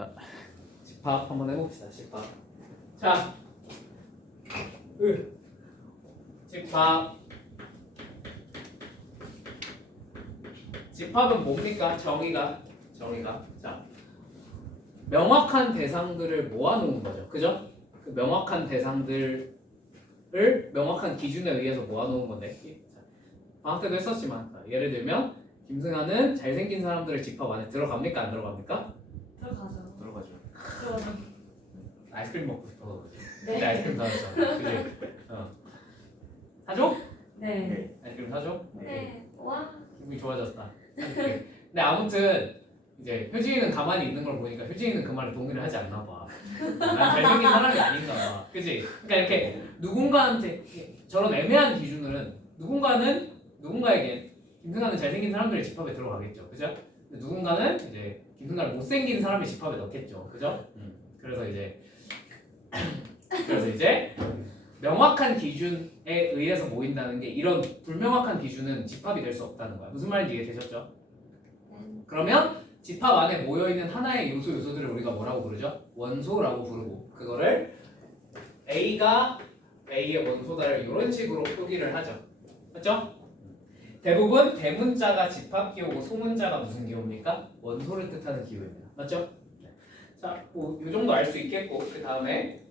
자, 집합 한번 해봅시다. 집합. 자, 집합. 집합은 뭡니까? 정의가. 자, 명확한 대상들을 모아놓은 거죠. 그죠? 그 명확한 대상들을 명확한 기준에 의해서 모아놓은 건데. 자, 방학 때도 했었지만 예를 들면 김승아는 잘생긴 사람들을 집합 안에 들어갑니까? 안 들어갑니까? 들어가죠. 들어가죠. 들어가죠. 아이스크림 먹고 싶어서 그러지. 네. 근데 아이스크림 사줬잖아. 그지? 사줘? 네. 아이스크림 사줘? 네. 와. 기분이 좋아졌다. 근데 아무튼 이제 효진이는 가만히 있는 걸 보니까 효진이는 그 말에 동의를 하지 않나 봐. 난 잘생긴 사람이 아닌가 봐. 그지? 그러니까 이렇게 누군가한테 저런 애매한 기준은 누군가에게 김승아는 잘생긴 사람들의 집합에 들어가겠죠. 그죠? 근데 누군가는 이제 김승아를 못생긴 사람의 집합에 넣겠죠. 그죠? 그래서 이제 명확한 기준에 의해서 모인다는 게 이런 불명확한 기준은 집합이 될 수 없다는 거야. 무슨 말인지 이해되셨죠? 그러면 집합 안에 모여있는 하나의 요소들을 우리가 뭐라고 부르죠? 원소라고 부르고 그거를 A가 A의 원소다를 이런 식으로 표기를 하죠. 맞죠? 대부분 대문자가 집합 기호고 소문자가 무슨 기호입니까? 원소를 뜻하는 기호입니다. 맞죠? 자, 뭐 이 정도 알 수 있겠고 그 다음에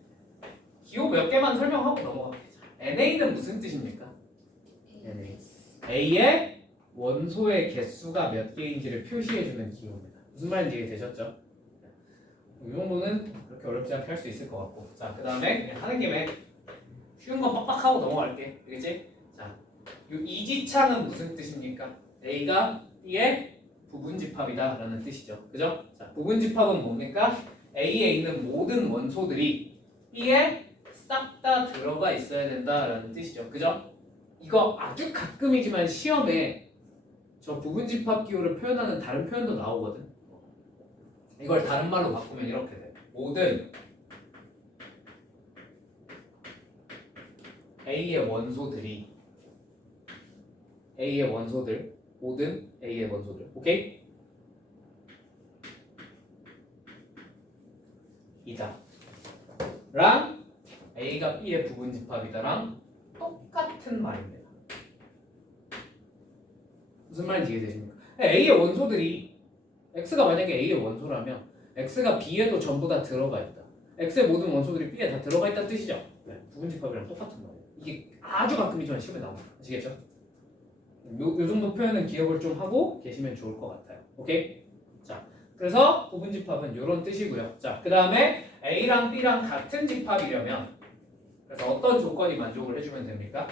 기호 몇 개만 설명하고 넘어가겠습니다. NA는 무슨 뜻입니까? NA. A의 원소의 개수가 몇 개인지를 표시해주는 기호입니다. 무슨 말인지 이해되셨죠? 이 정도는 그렇게 어렵지 않게 할 수 있을 것 같고 자, 그 다음에 그냥 하는 김에 쉬운 거 빡빡하고 넘어갈게. 알겠지? 자, 이 이지차는 무슨 뜻입니까? A가 B의 부분집합이다 라는 뜻이죠. 그죠? 자, 부분집합은 뭡니까? A에 있는 모든 원소들이 B에 싹 다 들어가 있어야 된다라는 뜻이죠. 그죠? 이거 아주 가끔이지만 시험에 저 부분집합 기호를 표현하는 다른 표현도 나오거든. 이걸 다른 말로 바꾸면 이렇게 돼. 모든 A의 원소들 모든 A의 원소들. 오케이? 이다랑 A가 B의 부분집합이다랑 똑같은 말입니다. 무슨 말인지 이해되십니까? A의 원소들이 X가 만약에 A의 원소라면 X가 B에도 전부 다 들어가 있다. X의 모든 원소들이 B에 다 들어가 있다는 뜻이죠. 네, 부분집합이랑 똑같은 말이에요. 이게 아주 가끔이지만 시험에 나옵니다. 아시겠죠? 요 정도 표현은 기억을 좀 하고 계시면 좋을 것 같아요. 오케이? 자, 그래서 부분집합은 이런 뜻이고요. 자, 그 다음에 A랑 B랑 같은 집합이려면 그래서 어떤 조건이 만족을 해주면 됩니까?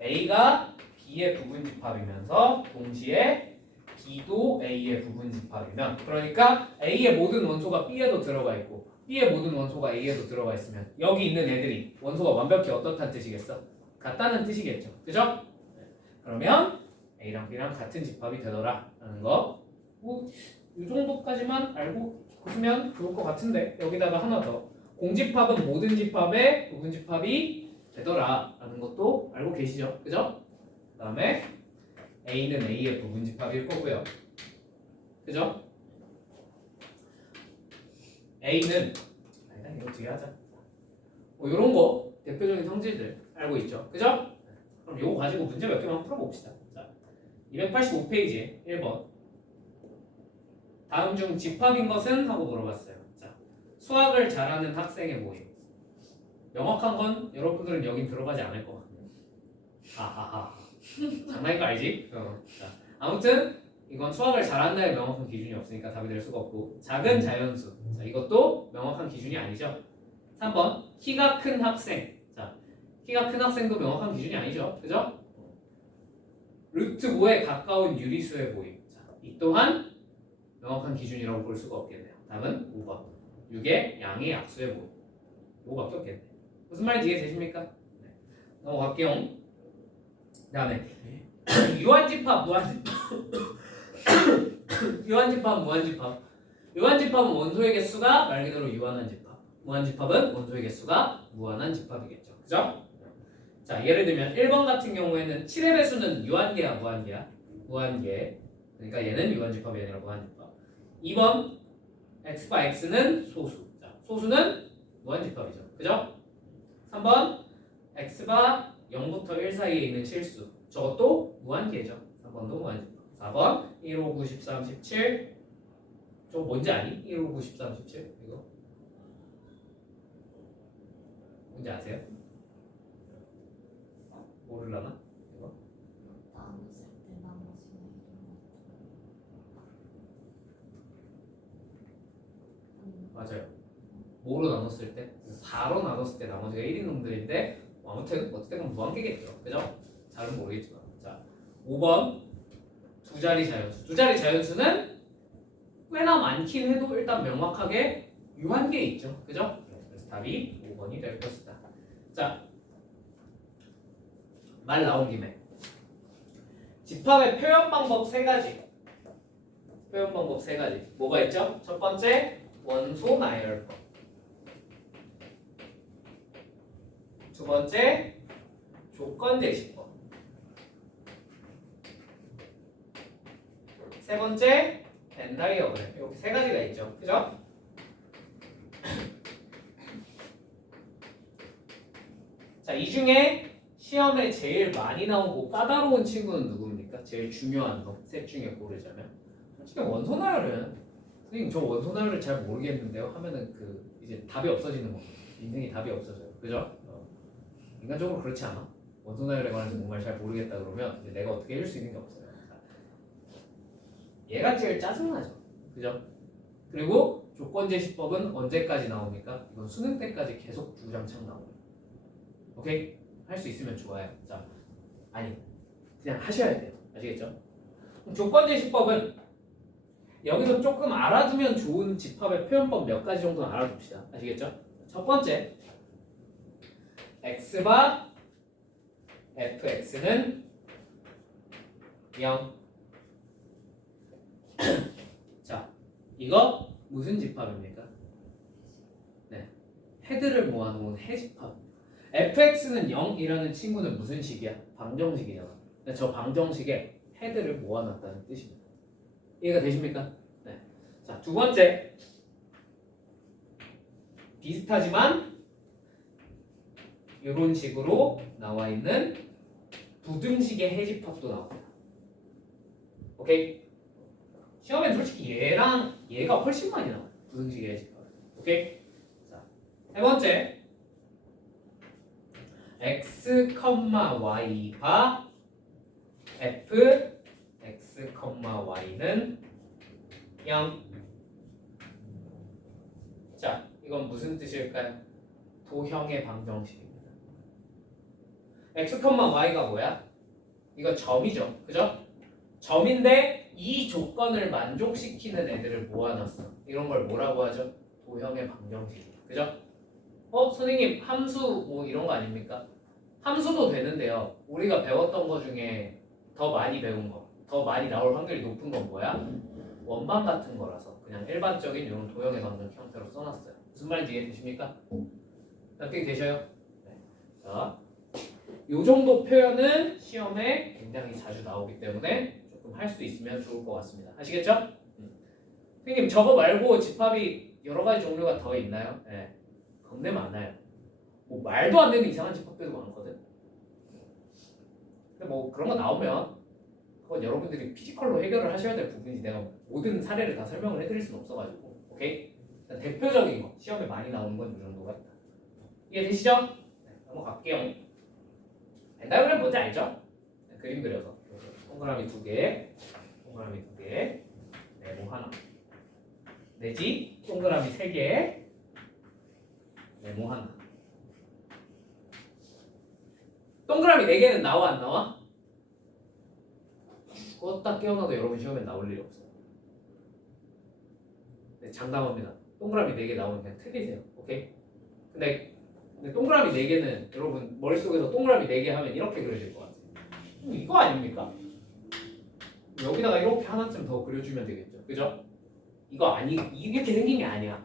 A가 B의 부분집합이면서 동시에 B도 A의 부분집합이면 그러니까 A의 모든 원소가 B에도 들어가 있고 B의 모든 원소가 A에도 들어가 있으면 여기 있는 애들이 원소가 완벽히 어떻다는 뜻이겠어? 같다는 뜻이겠죠. 그죠? 그러면 A랑 B랑 같은 집합이 되더라 라는 거 뭐 이 정도까지만 알고 보시면 좋을 것 같은데 여기다가 하나 더 공집합은 모든 집합의 부분집합이 되더라 라는 것도 알고 계시죠? 그죠? 그 다음에 A는 A의 부분집합일 거고요. 그죠? A는 아니다 이거 뒤에 하자. 뭐 이런 거 대표적인 성질들 알고 있죠? 그죠? 그럼 요거 가지고 문제 몇 개만 풀어봅시다. 자, 285페이지에 1번 다음 중 집합인 것은? 하고 물어봤어요. 자, 수학을 잘하는 학생의 모임. 명확한 건 여러분들은 여긴 들어가지 않을 것 같아요. 하하하. 장난인 거 알지? 자, 아무튼 이건 수학을 잘한다의 명확한 기준이 없으니까 답이 될 수가 없고 작은 자연수. 자, 이것도 명확한 기준이 아니죠. 3번 키가 큰 학생. 자, 키가 큰 학생도 명확한 기준이 아니죠. 그죠? 루트 5에 가까운 유리수의 모임. 자, 이 또한 명확한 기준이라고 볼 수가 없겠네요. 답은 5번. 6의 양의 약수의 모임. 이거밖에 없겠네요. 무슨 말인지 이해되십니까? 네. 넘어갈게요. 그 다음에 유한집합, 무한집합 유한집합, 무한집합 유한집합은 원소의 개수가 말 그대로 유한한 집합 무한집합은 원소의 개수가 무한한 집합이겠죠. 그죠? 자, 예를 들면 1번 같은 경우에는 7의 배수는 유한계야 무한계야? 무한계. 그러니까 얘는 유한집합이 아니라 무한집합. 2번 x바 x는 소수. 자, 소수는 무한집합이죠. 그죠? 3번 x바 0부터 1 사이에 있는 실수. 저것도 무한계죠. 3번도 무한집합. 4번 1, 5, 9, 13, 17. 저거 뭔지 아니? 1, 5, 9, 13, 17 이거 뭔지 아세요? 모르려나? 이거? 나눴을 때 나머지는 이런 거. 맞아요. 뭐로 나눴을 때? 4로 나눴을 때 나머지가 1인 놈들인데 아무튼 어쨌든 무한계겠죠. 그죠? 잘은 모르겠지만. 자, 5번 두 자리 자연수. 두 자리 자연수는 꽤나 많긴 해도 일단 명확하게 유한계 있죠. 그죠? 그래서 답이 5번이 될 것이다. 자, 말 나온 김에 집합의 표현 방법 세 가지. 표현 방법 세 가지. 뭐가 있죠? 첫 번째 원소 나열법. 두 번째 조건 제시법. 세 번째 벤 다이어그램. 이렇게 세 가지가 있죠. 그죠? 자, 이 중에 시험에 제일 많이 나오고 까다로운 친구는 누굽니까? 제일 중요한 거. 셋 중에 고르자면. 솔직히 원소 나열은 선생님 저 원소 나열을 잘 모르겠는데요 하면은 그 이제 답이 없어지는 거예요. 인생이 답이 없어져요. 그죠? 인간적으로 그렇지 않아? 원소 나열에 관해서 정말 잘 모르겠다 그러면 이제 내가 어떻게 해줄 수 있는 게 없어요. 얘가 제일 짜증나죠. 그죠? 그리고 조건 제시법은 언제까지 나옵니까? 이건 수능 때까지 계속 주장창 나옵니다. 오케이? 할 수 있으면 좋아요. 자, 아니 그냥 하셔야 돼요. 아시겠죠? 조건 제시법은 여기서 조금 알아두면 좋은 집합의 표현법 몇 가지 정도는 알아둡시다. 아시겠죠? 첫 번째, x바 fx는 0. 자, 이거 무슨 집합입니까? 네, 헤드를 모아놓은 해집합. fx는 0이라는 친구는 무슨 식이야? 방정식이잖아. 근데 저 방정식에 헤드를 모아놨다는 뜻입니다. 이해가 되십니까? 네. 자, 두 번째, 비슷하지만 이런 식으로 나와 있는 부등식의 해집합도 나옵니다. 오케이? 시험엔 솔직히 얘랑 얘가 훨씬 많이 나와요. 부등식의 해집합. 오케이? 자, 세 번째, x, y가 f, x, y는 0. 자, 이건 무슨 뜻일까요? 도형의 방정식입니다. x, y가 뭐야? 이거 점이죠. 그죠? 점인데 이 조건을 만족시키는 애들을 모아놨어. 이런 걸 뭐라고 하죠? 도형의 방정식. 그죠? 선생님 함수 뭐 이런 거 아닙니까? 함수도 되는데요. 우리가 배웠던 거 중에 더 많이 배운 거, 더 많이 나올 확률이 높은 건 뭐야? 원반 같은 거라서 그냥 일반적인 이런 도형의 방정식 형태로 써놨어요. 무슨 말인지 이해되십니까? 어떻게 되셔요? 네. 자, 요 정도 표현은 시험에 굉장히 자주 나오기 때문에 조금 할 수 있으면 좋을 것 같습니다. 아시겠죠? 선생님 저거 말고 집합이 여러 가지 종류가 더 있나요? 네. 겁내 많아요. 뭐 말도 안 되는 이상한 집합들도 많거든. 근데 뭐 그런 거 나오면 그건 여러분들이 피지컬로 해결을 하셔야 될 부분이지 내가 모든 사례를 다 설명을 해드릴 수는 없어가지고. 오케이? 대표적인 거 시험에 많이 나오는 건 이 정도가 있다. 이해되시죠? 네, 넘어갈게요. 벤다이어그램 뭔지 알죠? 네, 그림 그려서 동그라미 2개, 동그라미 2개, 네모 하나, 내지 동그라미 3개, 네모 하나. 동그라미 4개는 나와 안 나와? 죽었다 깨어나도 여러분 시험에 나올 일이 없어요. 네, 장담합니다. 동그라미 4개 나오면 그냥 틀리세요. 오케이? 근데 동그라미 4개는 여러분 머릿속에서 동그라미 4개 하면 이렇게 그려질 것 같아요. 이거 아닙니까? 여기다가 이렇게 하나쯤 더 그려주면 되겠죠. 그죠? 이거 이렇게 생긴 게 아니야.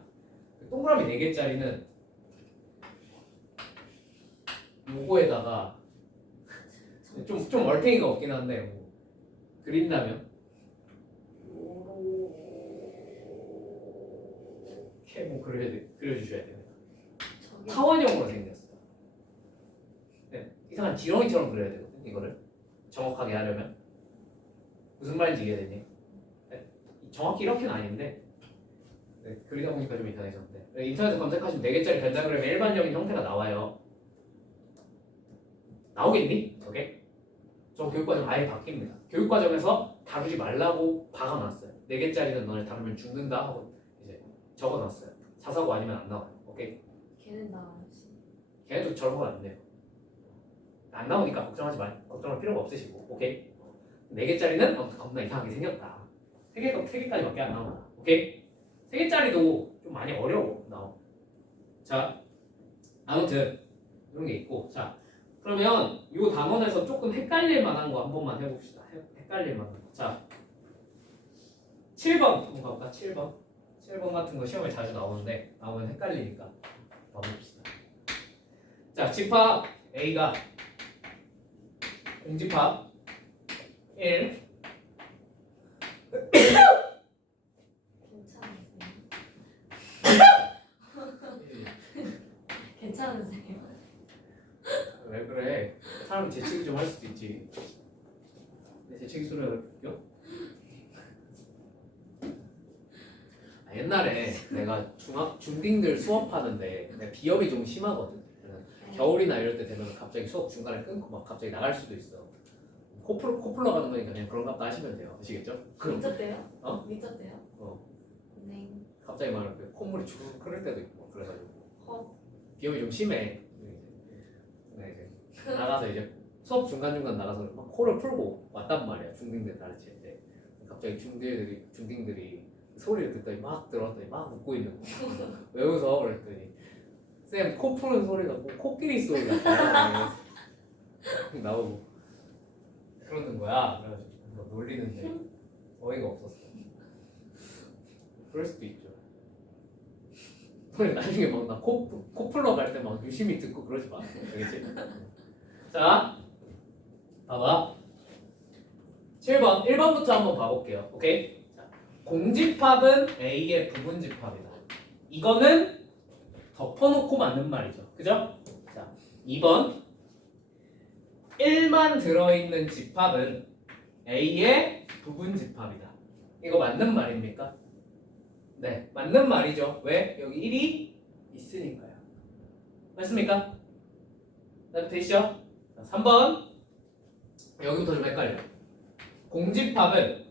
동그라미 4개짜리는 요거에다가 좀 얼탱이가 없긴 한데 뭐 그린다면 이렇게 뭐 그려주셔야 돼요. 저게 타원형으로 생겼어요. 네, 이상한 지렁이처럼 그려야 되거든. 이거를 정확하게 하려면 무슨 말인지 이해되니? 네, 정확히 이렇게는 아닌데 네, 그리다 보니까 좀 이상해졌는데 네, 인터넷에 검색하시면 4개짜리 벤다그램의 일반적인 형태가 나와요. 나오겠니? 저게? 저 교육과정 아예 바뀝니다. 교육과정에서 다루지 말라고 박아놨어요. 4개짜리는 너네 다루면 죽는다 하고 이제 적어놨어요. 자사고 아니면 안 나와요. 오케이? 걔는 나와야지. 걔네도 저런 건 안 돼요. 안 나오니까 걱정할 필요가 없으시고, 오케이? 4개짜리는 겁나 이상하게 생겼다. 3개까지밖에 안 나온다. 오케이? 3개짜리도 좀 많이 어려워 나오. 자, 아무튼 이런 게 있고, 자, 그러면 이 단원에서 조금 헷갈릴 만한 거 한 번만 해봅시다. 헷갈릴 만한 거. 자, 7번 한번 가볼까? 7번. 7번 같은 거 시험에 자주 나오는데 나오면 헷갈리니까 봐봅시다. 자, 집합 A가 공집합 1 괜찮으세요? 왜 그래? 사람이 재치기 좀 할 수도 있지. 내 재치기 소리가 왜 웃겨? 옛날에 내가 중딩들 수업하는데 내가 비염이 좀 심하거든. 겨울이나 이럴 때 되면 갑자기 수업 중간에 끊고 막 갑자기 나갈 수도 있어. 코풀러 가는 거니까 그냥 그런가 보다 하시면 돼요. 아시겠죠? 미쳤대요? 어? 미쳤대요? 네. 갑자기 막 이렇게 콧물이 주르륵 흐를 때도 있고 그래가지고 헛. 비염이 좀 심해. 네, 이제 나가서 이제 수업 중간중간 나가서 막 코를 풀고 왔단 말이야. 중딩들 가르칠 때 갑자기 중딩들이 소리를 듣더니 막 들었더니 막 웃고 있는 거야. 왜 웃어? 그랬더니 쌤 코 푸는 소리가 뭐 코끼리 소리 같아요. 나오고 그러는 거야. 그래가지고 놀리는데 어이가 없었어. 그럴 수도 있죠. 나중에 막 나 코 풀러 갈 때 막 유심히 듣고 그러지 마. 알겠지? 자, 봐봐. 7번, 1번부터 한번 봐볼게요. 오케이? 자, 공집합은 A의 부분집합이다. 이거는 덮어놓고 맞는 말이죠. 그죠? 자, 2번. 1만 들어있는 집합은 A의 부분집합이다. 이거 맞는 말입니까? 네, 맞는 말이죠. 왜? 여기 1이 있으니까요. 맞습니까? 네, 되시죠? 3번. 여기부터 좀 헷갈려. 공집합은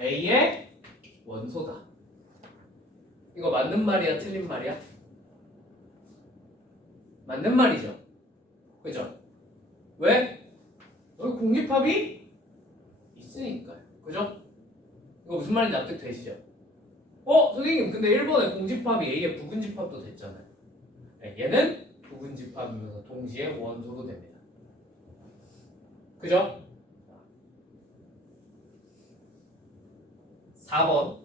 A의 원소다. 이거 맞는 말이야, 틀린 말이야? 맞는 말이죠. 그죠? 왜? 여기 공집합이 있으니까요. 그죠? 이거 무슨 말인지 납득되시죠? 선생님, 근데 1번에 공집합이 A의 부분집합도 됐잖아요. 네, 얘는 부분집합이면서 동시에 원소도 됩니다. 그죠? 4번.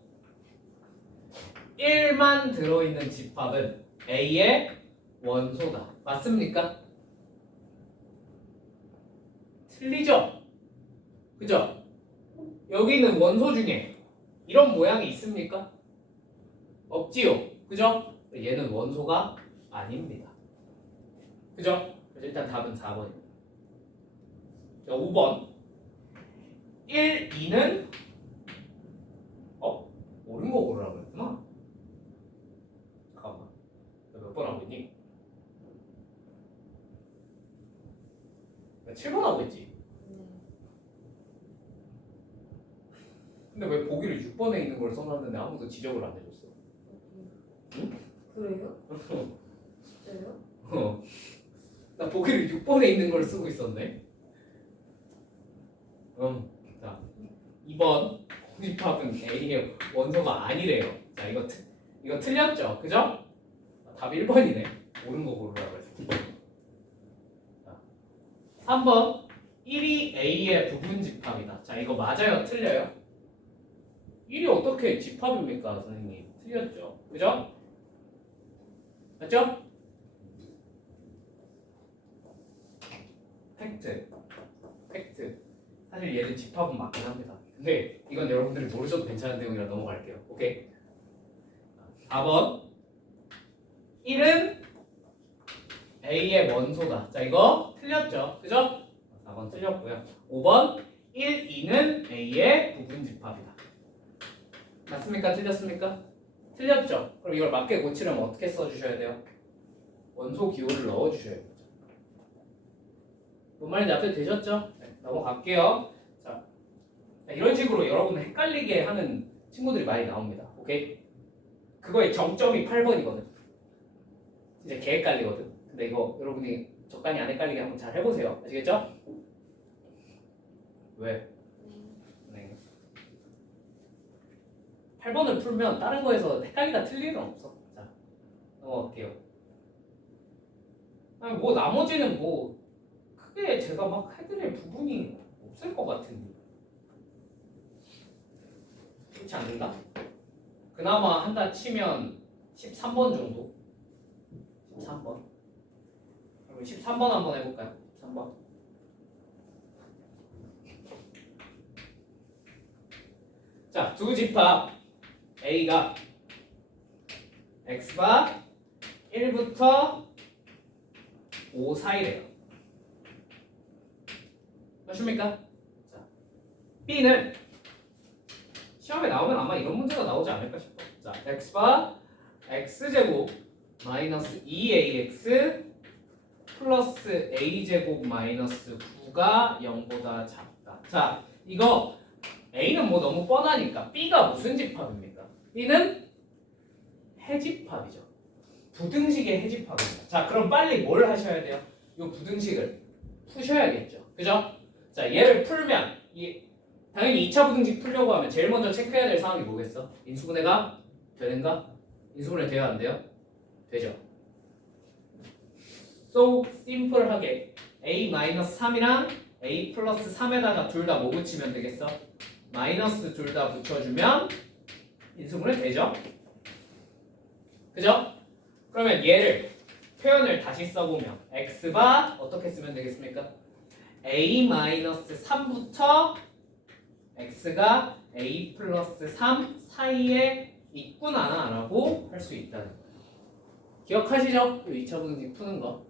1만 들어있는 집합은 A의 원소다. 맞습니까? 틀리죠? 그죠? 여기 있는 원소 중에 이런 모양이 있습니까? 없지요? 그죠? 얘는 원소가 아닙니다. 그죠? 그래서 일단 답은 4번입니다. 자, 5번. 1, 2는 옳은 거 고르라고 했구나. 잠깐만. 몇 번 하고 있니? 7번 하고 있지? 네. 근데 왜 보기를 6번에 있는 걸 써놨는데 아무도 지적을 안 해줬어? 응? 그래요? 진짜요? 나 보기를 6번에 있는 걸 쓰고 있었네. 자, 2번 공집합은 A의 원소가 아니래요. 자, 이거 틀렸죠? 그죠? 답 1번이네. 옳은 거 고르라고 했어. 자, 3번 1이 A의 부분집합이다. 자, 이거 맞아요? 틀려요? 1이 어떻게 집합입니까, 선생님? 틀렸죠? 그죠? 맞죠? 팩트. 사실 얘는 집합은 맞긴 합니다. 근데 이건 여러분들이 모르셔도 괜찮은 내용이라 넘어갈게요. 오케이? 4번 1은 A의 원소다. 자, 이거 틀렸죠? 그죠? 4번 틀렸고요. 5번 1, 2는 A의 부분집합이다. 맞습니까? 틀렸습니까? 틀렸죠? 그럼 이걸 맞게 고치려면 어떻게 써주셔야 돼요? 원소 기호를 넣어주셔야 돼요. 뭔 말인지 앞에 되셨죠? 네, 넘어갈게요. 자, 이런 식으로 여러분을 헷갈리게 하는 친구들이 많이 나옵니다. 오케이? 그거의 정점이 8번이거든. 진짜 개 헷갈리거든. 근데 이거 여러분이 적당히 안 헷갈리게 한번 잘 해보세요. 아시겠죠? 왜? 네. 8번을 풀면 다른 거에서 헷갈리다 틀 일은 없어. 자, 넘어갈게요. 아니, 뭐 나머지는 뭐 크게 제가 막 해드릴 부분이 없을 것 같은데. 그렇지 않는가? 그나마 한다 치면 13번 정도. 13번. 그럼 13번 한번 해볼까요? 13번. 자, 두 집합 A가 X가 1부터 5 사이래요. 맞습니까? 자, B는 시험에 나오면 아마 이런 문제가 나오지 않을까 싶어. 자, X가 X제곱 마이너스 2AX 플러스 A제곱 마이너스 9가 0보다 작다. 자, 이거 A는 뭐 너무 뻔하니까 B가 무슨 집합입니까? B는 해집합이죠. 부등식의 해집합입니다. 자, 그럼 빨리 뭘 하셔야 돼요? 이 부등식을 푸셔야겠죠. 그죠? 자, 얘를 풀면 당연히 2차 부등식 풀려고 하면 제일 먼저 체크해야 될 사항이 뭐겠어? 인수분해가 되는가? 인수분해 돼요? 안 돼요? 되죠. So simple하게 A-3이랑 A 플러스 3에다가 둘 다 뭐 붙이면 되겠어? 마이너스 둘 다 붙여주면 인수분해 되죠? 그죠? 그러면 얘를 표현을 다시 써보면 x가 어떻게 쓰면 되겠습니까? A-3부터 x가 A 플러스 3 사이에 있구나 라고 할 수 있다는 거예요. 기억하시죠? 2차 부등식 푸는 거.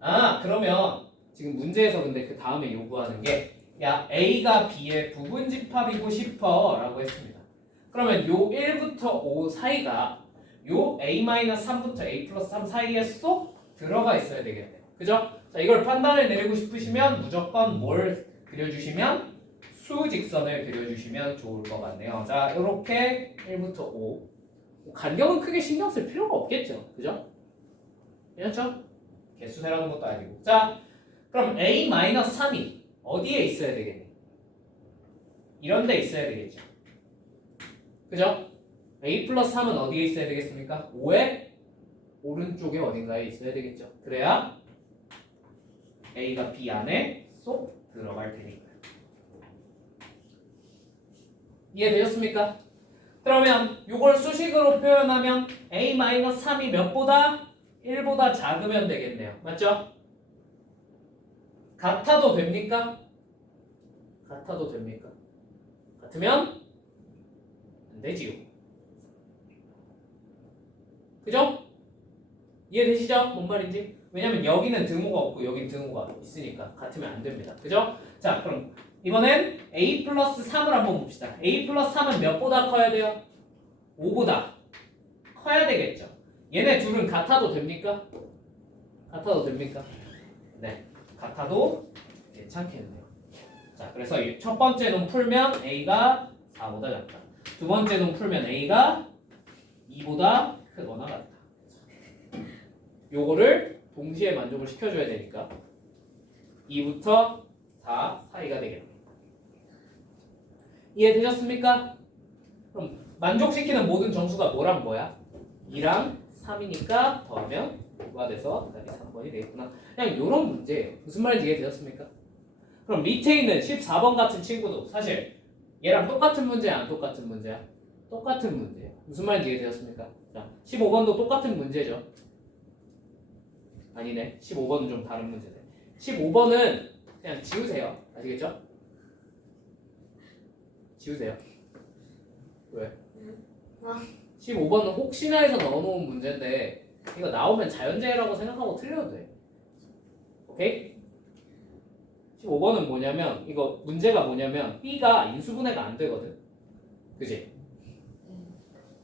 아, 그러면 지금 문제에서 근데 그 다음에 요구하는 게 야, A가 B의 부분집합이고 싶어 라고 했습니다. 그러면 요 1부터 5 사이가 요 A-3부터 A 플러스 3 사이에 쏙 들어가 있어야 되겠네요. 그죠? 자, 이걸 판단을 내리고 싶으시면 무조건 뭘 그려주시면 수직선을 그려주시면 좋을 것 같네요. 자, 이렇게 1부터 5 간격은 크게 신경 쓸 필요가 없겠죠. 그죠? 그렇죠? 개수 세라는 것도 아니고. 자, 그럼 A-3이 어디에 있어야 되겠니? 이런 데 있어야 되겠죠. 그죠? A 플러스 3은 어디에 있어야 되겠습니까? 5의 오른쪽에 어딘가에 있어야 되겠죠. 그래야 A가 B 안에 쏙 들어갈 테니까요. 이해되셨습니까? 그러면 이걸 수식으로 표현하면 A-3이 몇보다? 1보다 작으면 되겠네요. 맞죠? 같아도 됩니까? 같아도 됩니까? 같으면 안 되지요. 그죠? 이해되시죠? 뭔 말인지? 왜냐면 여기는 등호가 없고 여기는 등호가 있으니까 같으면 안 됩니다. 그죠? 자, 그럼 이번엔 A 플러스 3을 한번 봅시다. A 플러스 3은 몇보다 커야 돼요? 5보다 커야 되겠죠. 얘네 둘은 같아도 됩니까? 같아도 됩니까? 네, 같아도 괜찮겠네요. 자, 그래서 이 첫 번째 놈 풀면 A가 4보다 작다. 두 번째 놈 풀면 A가 2보다 크거나 같다. 요거를 동시에 만족을 시켜줘야 되니까 2부터 4 사이가 되겠네요. 이해되셨습니까? 그럼 만족시키는 모든 정수가 뭐랑 뭐야? 2랑 3이니까 더하면 5가 돼서 답이 3번이 되겠구나. 그냥 요런 문제예요. 무슨 말인지 이해되셨습니까? 그럼 밑에 있는 14번 같은 친구도 사실 얘랑 똑같은 문제야, 안 똑같은 문제야? 똑같은 문제예요. 무슨 말인지 이해되셨습니까? 자, 15번도 똑같은 문제죠. 아니네. 15번은 좀 다른 문제네. 15번은 그냥 지우세요. 아시겠죠? 지우세요. 왜? 15번은 혹시나 해서 넣어놓은 문제인데 이거 나오면 자연재해라고 생각하고 틀려도 돼. 오케이? 15번은 뭐냐면 이거 문제가 뭐냐면 B가 인수분해가 안 되거든. 그지?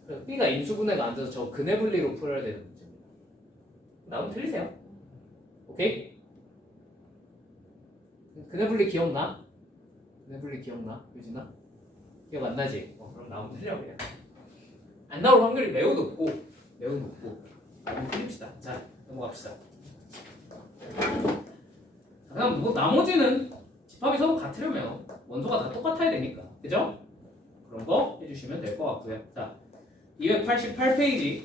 그래서 B가 인수분해가 안 돼서 저 근해 분리로 풀어야 되는 문제입니다. 나오면 틀리세요. 오케이? 근해 분리 기억나? 근해 분리 기억나? 유진아? 기억 안 나지? 그럼 나오면 틀려 그냥. 안 나올 확률이 매우 높고 한번 틀립시다. 자, 넘어갑시다. 그럼 뭐 나머지는 집합이 서로 같으려면 원소가 다 똑같아야 되니까, 그죠? 그런 거 해주시면 될 것 같고요. 자, 288페이지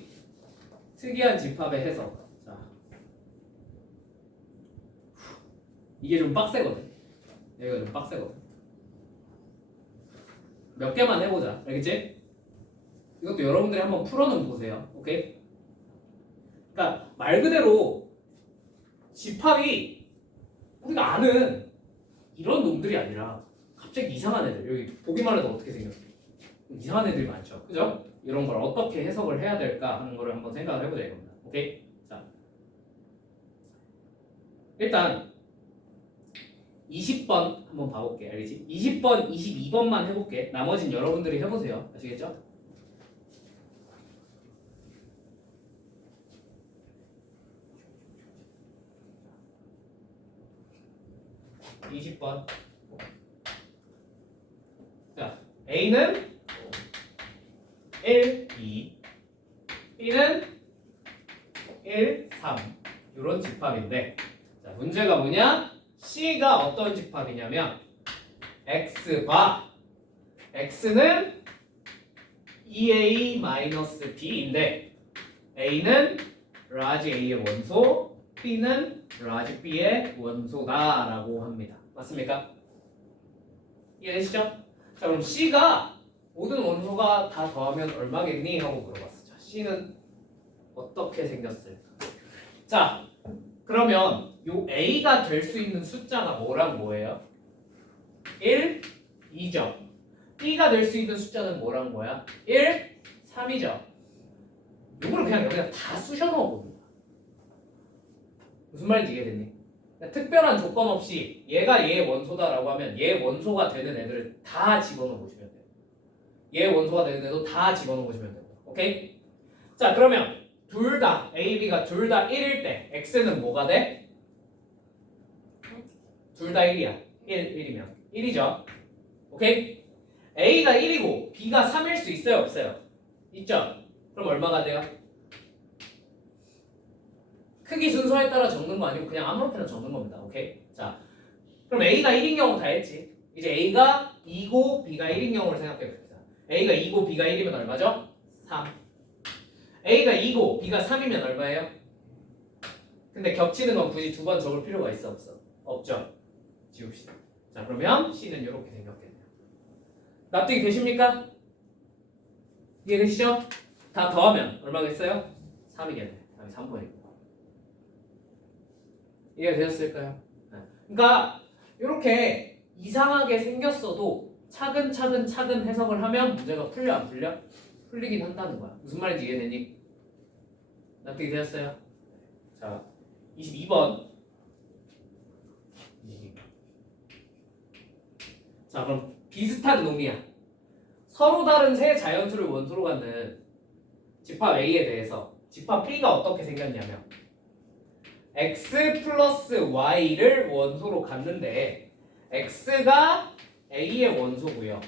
특이한 집합의 해석. 자, 이게 좀 빡세거든. 여기가 좀 빡세거든. 몇 개만 해보자, 알겠지? 이것도 여러분들이 한번 풀어는 보세요. 오케이? 그러니까 말 그대로 집합이 우리가 아는 이런 놈들이 아니라 갑자기 이상한 애들, 여기 보기만 해도 어떻게 생겼어? 이상한 애들이 많죠, 그죠? 이런 걸 어떻게 해석을 해야 될까 하는 거를 한번 생각을 해보자 이겁니다. 오케이? 자, 일단 20번 한번 봐볼게, 알겠지? 20번, 22번만 해볼게. 나머진 여러분들이 해보세요. 아시겠죠? (20번) 자, A는 1, 2, B는 1, 3 이런 집합인데, 자, 문제가 뭐냐? C가 어떤 집합이냐면 X바 X는 2A-B인데 A는 라지 A의 원소, B는 라지 B의 원소다라고 합니다. 맞습니까? 이해되시죠? 자, 그럼 C가 모든 원소가 다 더하면 얼마겠니? 하고 물어봤어. 자, C는 어떻게 생겼을까? 자, 그러면 요 A가 될 수 있는 숫자가 뭐랑 뭐예요? 1, 2죠. B가 될 수 있는 숫자는 뭐랑 뭐야? 1, 3이죠. 요거를 그냥 여기다 다 쑤셔 넣어 봅니다. 무슨 말인지 이해됐니? 특별한 조건 없이 얘가 얘 원소다라고 하면 얘 원소가 되는 애들을 다 집어넣어 보시면 돼요. 얘 원소가 되는 애도 다 집어넣어 보시면 돼요. 오케이? 자, 그러면 둘 다 A, B가 둘 다 1일 때 X는 뭐가 돼? 둘 다 1이야. 1이면 1이죠. 오케이? A가 1이고 B가 3일 수 있어요, 없어요? 있죠? 그럼 얼마가 돼요? 크기 순서에 따라 적는 거 아니고 그냥 아무렇게나 적는 겁니다. 오케이? 자, 그럼 A가 1인 경우 다 했지. 이제 A가 2고 B가 1인 경우를 생각해 봅시다. A가 2고 B가 1이면 얼마죠? 3. A가 2고 B가 3이면 얼마예요? 근데 겹치는 건 굳이 두 번 적을 필요가 있어, 없어? 없죠? 지웁시다. 자, 그러면 C는 이렇게 생겼겠네요. 납득이 되십니까? 이해되시죠? 다 더하면 얼마겠어요? 3이겠네. 3번이고. 이해되셨을까요? 네. 그러니까 이렇게 이상하게 생겼어도 차근차근 해석을 하면 문제가 풀려 안 풀려? 풀리긴 한다는 거야. 무슨 말인지 이해되니? 납득이 되셨어요? 자, 22번. 자, 그럼 비슷한 놈이야. 서로 다른 세 자연수를 원소로 갖는 집합 A에 대해서 집합 B가 어떻게 생겼냐면 X 플러스 Y를 원소로 갖는데 X가 A의 원소고요.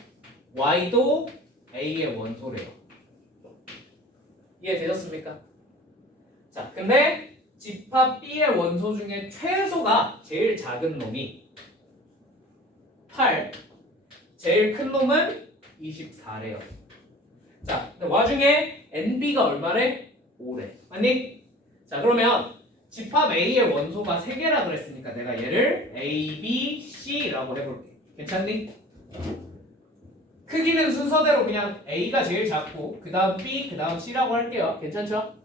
Y도 A의 원소래요. 이해되셨습니까? 자, 근데 집합 B의 원소 중에 최소가 제일 작은 놈이 8, 제일 큰 놈은 24래요. 자, 근데 와중에 NB가 얼마래? 5래. 맞니? 자, 그러면 집합 A의 원소가 3개라 그랬으니까 내가 얘를 A, B, C라고 해볼게. 괜찮니? 크기는 순서대로 그냥 A가 제일 작고 그 다음 B, 그 다음 C라고 할게요. 괜찮죠?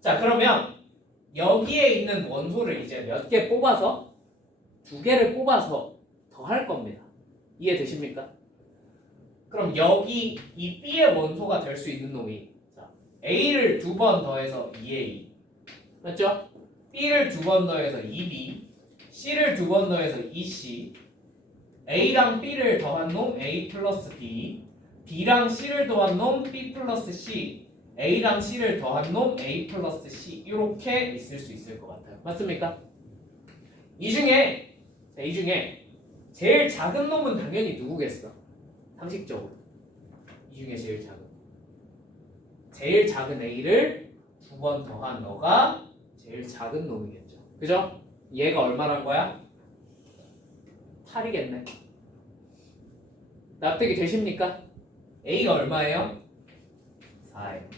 자, 그러면 여기에 있는 원소를 이제 몇 개 뽑아서 2개를 뽑아서 더 할 겁니다. 이해되십니까? 그럼 여기 이 B의 원소가 될 수 있는 놈이 자, A를 2번 더해서 2A, 맞죠? B를 두 번 더해서 2B, C를 두 번 더해서 2C, A랑 B를 더한 놈 A 플러스 B, B랑 C를 더한 놈 B 플러스 C, A랑 C를 더한 놈 A 플러스 C 이렇게 있을 수 있을 것 같아요. 맞습니까? 이 중에 제일 작은 놈은 당연히 누구겠어? 상식적으로 이 중에 제일 작은 A를 두 번 더한 너가 제일 작은 놈이겠죠. 그죠? 얘가 얼마란 거야? 8이겠네. 납득이 되십니까? A가 얼마예요? 4예요.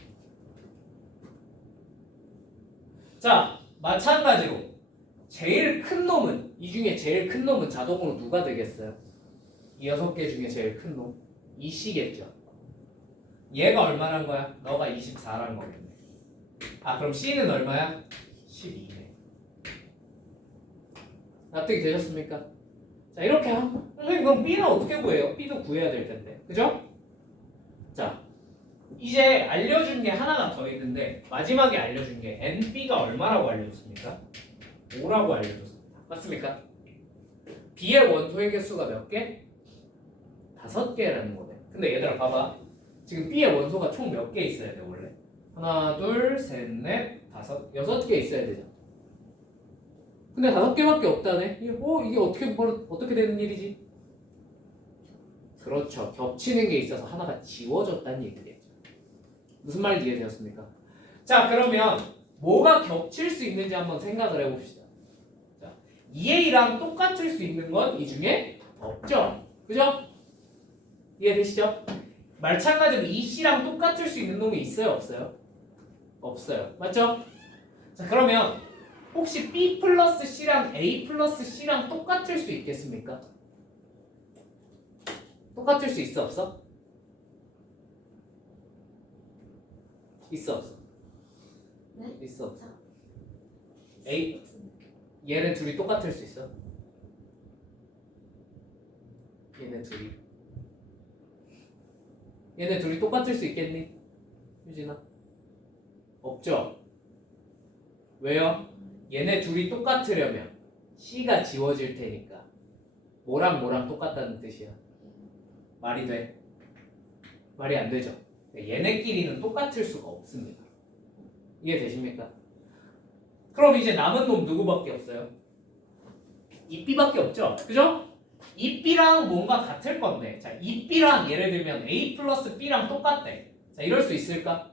자, 마찬가지로 제일 큰 놈은 이 중에 제일 큰 놈은 자동으로 누가 되겠어요? 이 6개 중에 제일 큰 놈? 이 C겠죠. 얘가 얼마란 거야? 너가 24란 거겠네. 아, 그럼 C는 얼마야? 12네. 납득이 되셨습니까? 자, 이렇게 선생님 그럼 B는 어떻게 구해요? B도 구해야 될 텐데. 그죠? 자, 이제 알려준 게 하나가 더 있는데 마지막에 알려준 게 NB가 얼마라고 알려줬습니까? 5라고 알려줬습니다. 맞습니까? B의 원소의 개수가 몇 개? 5개라는 거네. 근데 얘들아 봐봐. 지금 B의 원소가 총 몇 개 있어야 돼 원래? 하나, 둘, 셋, 넷, 다섯, 6개 있어야 되죠. 근데 5개밖에 없다네. 이게 어떻게 되는 일이지? 그렇죠. 겹치는 게 있어서 하나가 지워졌다는 얘기겠죠. 무슨 말인지 이해되었습니까? 자, 그러면 뭐가 겹칠 수 있는지 한번 생각을 해봅시다. 자, 2A랑 똑같을 수 있는 건 이 중에 없죠. 그죠? 이해되시죠? 마찬가지로 2C랑 똑같을 수 있는 놈이 있어요? 없어요? 없어요. 맞죠? 자, 그러면 혹시 B 플러스 C랑 A 플러스 C랑 똑같을 수 있겠습니까? 똑같을 수 있어? 없어? 있어? 없어? 네? 있어? 없어? A 얘는 둘이 똑같을 수 있어? 얘네 둘이 똑같을 수 있겠니? 유진아? 없죠? 왜요? 얘네 둘이 똑같으려면 C가 지워질 테니까 뭐랑 똑같다는 뜻이야. 말이 돼? 말이 안 되죠? 얘네끼리는 똑같을 수가 없습니다. 이해되십니까? 그럼 이제 남은 놈 누구밖에 없어요? 이 B밖에 없죠? 그죠? 이 B랑 뭔가 같을 건데 자, 이 B랑 예를 들면 A 플러스 B랑 똑같대. 자, 이럴 수 있을까?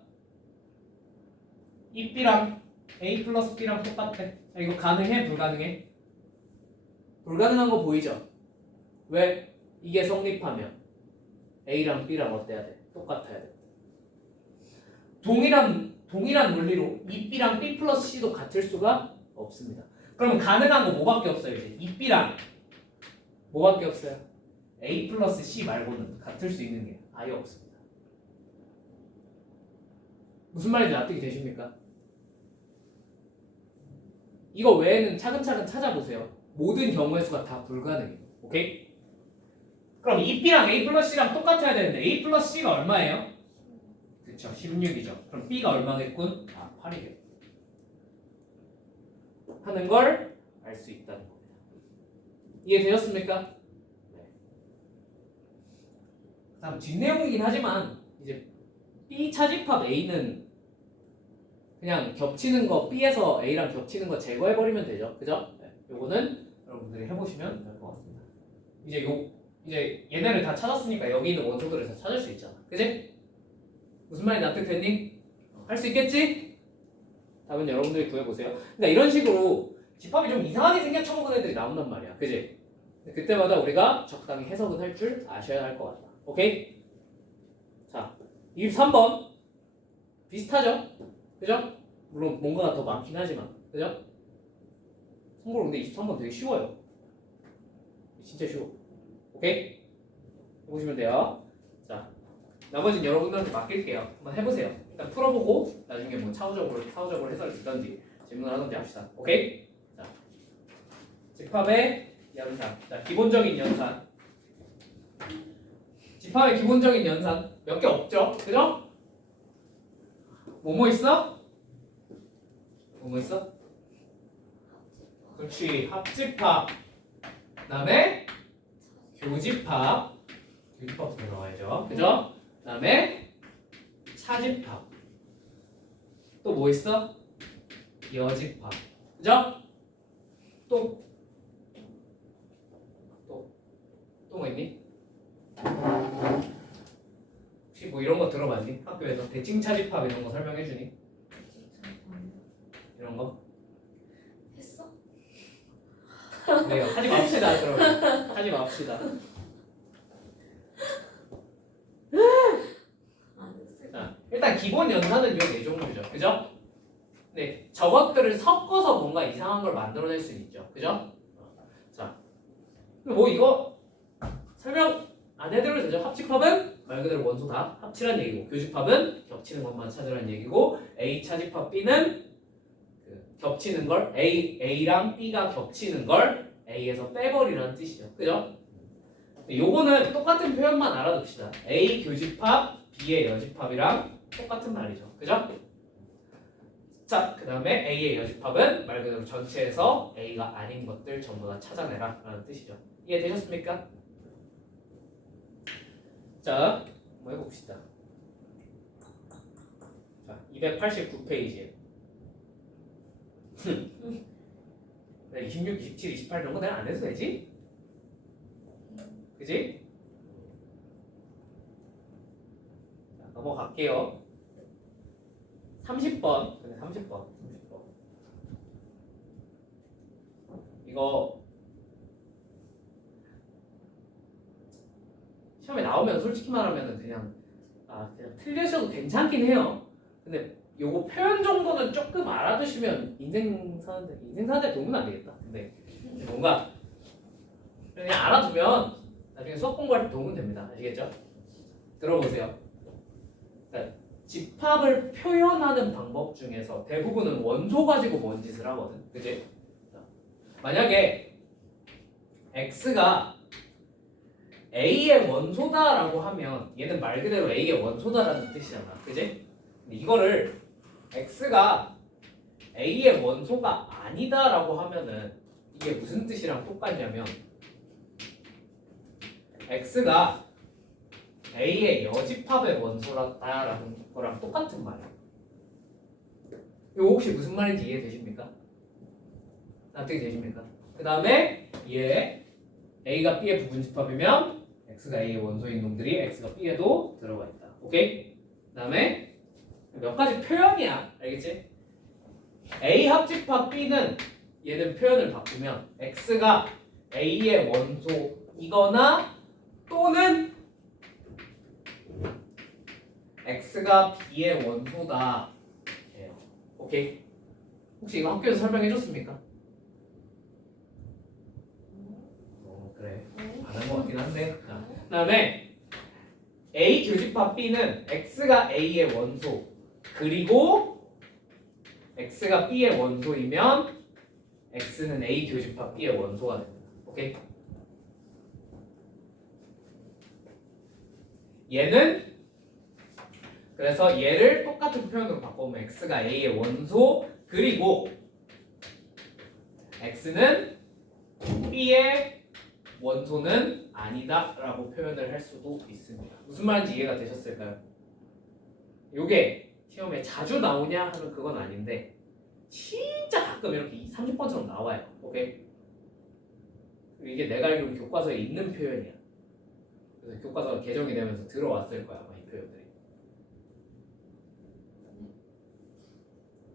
이 B랑 A 플러스 B랑 똑같대. 자, 이거 가능해? 불가능해? 불가능한 거 보이죠? 왜? 이게 성립하면 A랑 B랑 어때야 돼? 똑같아야 돼. 동일한 논리로 이 B랑 B 플러스 C도 같을 수가 없습니다. 그러면 가능한 거 뭐밖에 없어요? 이제 이 B랑 뭐밖에 없어요? A 플러스 C 말고는 같을 수 있는 게 아예 없습니다. 무슨 말인지 납득이 되십니까? 이거 외에는 차근차근 찾아보세요. 모든 경우의 수가 다 불가능해요. 오케이? 그럼 이 B랑 A 플러스 C랑 똑같아야 되는데 A 플러스 C가 얼마예요? 그쵸, 16이죠. 그럼 B가 얼마겠군? 8이겠군. 하는 걸 알 수 있다는 겁니다. 이해되셨습니까? 네. 다음 뒷내용이긴 하지만 이제 B 차집합 A는 그냥 겹치는 거 B에서 A랑 겹치는 거 제거해버리면 되죠. 그죠? 네. 요거는 여러분들이 해보시면 될 것 같습니다. 이제 얘네를 다 찾았으니까 여기 있는 원소들을 다 찾을 수 있잖아. 그지? 무슨 말이 납득됐니? 할 수 있겠지? 답은 여러분들이 구해보세요. 그러니까 이런 식으로 집합이 좀 이상하게 생겨쳐먹은 애들이 나온단 말이야. 그지? 그때마다 우리가 적당히 해석은 할 줄 아셔야 할 것 같다. 오케이? 자, 23번 비슷하죠? 그죠? 물론 뭔가가 더 많긴 하지만 그죠? 참고로 근데 23번 되게 쉬워요. 진짜 쉬워. 오케이? 해보시면 돼요. 자, 나머지는 여러분들한테 맡길게요. 한번 해보세요. 일단 풀어보고 나중에 뭐 사후적으로 해설을 주던지 질문을 하던지 합시다. 오케이? 자, 집합의 연산. 자, 기본적인 연산. 집합의 기본적인 연산 몇 개 없죠? 그죠? 뭐뭐 있어? 뭐 있어? 그렇지. 합집합. 그다음에 교집합. 교집합부터 나와야죠. 그죠? 그다음에 차집합. 또 뭐 있어? 여집합. 그죠? 또 뭐 있니? 혹시 뭐 이런 거 들어봤니? 학교에서 대칭 차집합 이런 거 설명해 주니? 이런 거? 했어? 네, 하지 맙시다. 그러면 하지 맙시다. 안 했을 자, 일단 기본 연산은 요 네 종류죠. 그죠? 네, 저것들을 섞어서 뭔가 이상한 걸 만들어낼 수 있죠. 그죠? 자, 뭐 이거 설명 안 해드려도 되죠. 합집합은 말 그대로 원소 다 합치란 얘기고, 교집합은 겹치는 것만 찾으란 얘기고, A 차집합 B는 그 겹치는 걸 A랑 B가 겹치는 걸 A에서 빼버리라는 뜻이죠. 그죠? 요거는 똑같은 표현만 알아둡시다. A 교집합 B의 여집합이랑 똑같은 말이죠. 그죠? 자, 그 다음에 A의 여집합은 말 그대로 전체에서 A가 아닌 것들 전부 다 찾아내라 라는 뜻이죠. 이해되셨습니까? 자, 한번 해봅시다. 자, 289페이지에 26, 27, 28 이런 거 내가 안 해도 되지? 그지? 자, 넘어갈게요. 30번. 근데 30번. 이거 시험에 나오면 솔직히 말하면 그냥 틀리셔도 괜찮긴 해요. 근데 요거 표현 정도는 조금 알아두시면 인생 사는데 도움은 안 되겠다. 근데 뭔가 그냥 알아두면 나중에 수학 공부할 때 도움은 됩니다. 아시겠죠? 들어보세요. 그러니까 집합을 표현하는 방법 중에서 대부분은 원소 가지고 뭔 짓을 하거든. 그지? 만약에 x가 A의 원소다라고 하면 얘는 말 그대로 A의 원소다라는 뜻이잖아. 그지? 근데 이거를 X가 A의 원소가 아니다라고 하면은 이게 무슨 뜻이랑 똑같냐면 X가 A의 여집합의 원소다라는 거랑 똑같은 말이야. 이거 혹시 무슨 말인지 이해되십니까? 납득이 되십니까? 그 다음에 얘 A가 B의 부분집합이면 X가 A의 원소인 놈들이 X가 B에도 들어가 있다. 오케이? 그 다음에 몇 가지 표현이야. 알겠지? A 합집합 B는 얘는 표현을 바꾸면 X가 A의 원소이거나 또는 X가 B의 원소다. 오케이? 혹시 이거 학교에서 설명해 줬습니까? 그래. 안 한 것 같긴 한데. 자, 그다음에 A 교집합 B는 X가 A의 원소 그리고 X가 B의 원소이면 X는 A 교집합 B의 원소가 됩니다. 오케이? 얘는 그래서 얘를 똑같은 표현으로 바꾸면 X가 A의 원소 그리고 X는 B의 원소는 아니다 라고 표현을 할 수도 있습니다. 무슨 말인지 이해가 되셨을까요? 요게 시험에 자주 나오냐 하면 그건 아닌데 진짜 가끔 이렇게 30번처럼 나와요. 오케이? 이게 내가 알기로 교과서에 있는 표현이야. 그래서 교과서가 개정이 되면서 들어왔을 거야 아마 이 표현들이.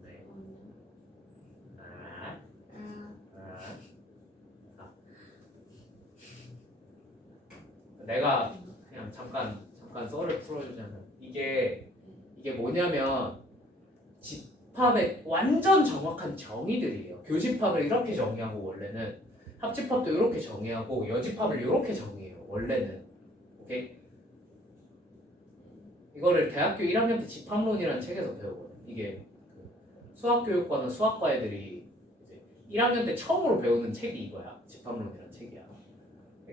네. 내가 그냥 잠깐 썰을 풀어주자면 이게 뭐냐면 집합의 완전 정확한 정의들이에요. 교집합을 이렇게 정의하고 원래는 합집합도 이렇게 정의하고 여집합을 이렇게 정의해요. 원래는. 오케이? 이거를 대학교 1학년 때 집합론이라는 책에서 배우거든. 이게 수학교육과나 수학과 애들이 이제 1학년 때 처음으로 배우는 책이 이거야. 집합론이라는 책이야.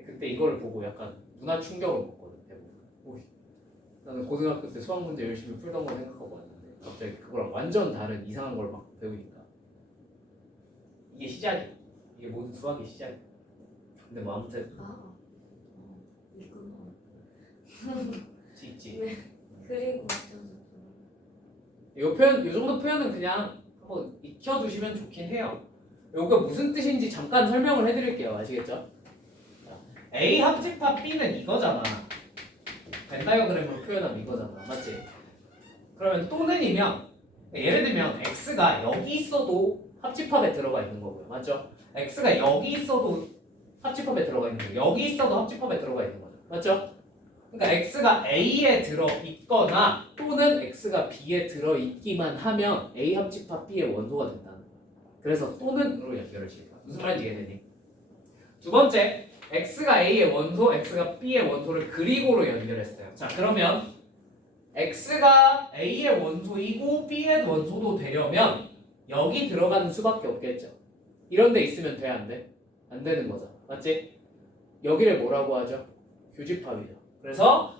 그때 이거를 보고 약간 문화 충격을 먹거든. 대부분. 오이. 나는 고등학교 때 수학 문제 열심히 풀던 거 생각하고 왔는데 갑자기 그거랑 완전 다른 이상한 걸 막 배우니까 이게 시작이야. 이게 모든 수학의 시작이야. 근데 뭐 아무튼 이구나. 있지. 네. 그리고 요 정도 표현은 그냥 한번 익혀두시면 좋긴 해요. 요게 무슨 뜻인지 잠깐 설명을 해드릴게요. 아시겠죠? A 합집합 B는 이거잖아. 벤다이어그램으로 표현하면 이거잖아. 맞지? 그러면 또는이면 예를 들면 X가 여기 있어도 합집합에 들어가 있는 거고요. 맞죠? X가 여기 있어도 합집합에 들어가 있는 거고 여기 있어도 합집합에 들어가 있는 거죠. 맞죠? 그러니까 X가 A에 들어 있거나 또는 X가 B에 들어 있기만 하면 A 합집합 B의 원소가 된다는 거야. 그래서 또는으로 연결을 시켜요. 무슨 말인지 이해되니? 두 번째, X가 A의 원소, X가 B의 원소를 그리고로 연결했어요. 자, 그러면 X가 A의 원소이고 B의 원소도 되려면 여기 들어가는 수밖에 없겠죠. 이런 데 있으면 돼, 안 돼? 안 되는 거죠. 맞지? 여기를 뭐라고 하죠? 교집합이죠. 그래서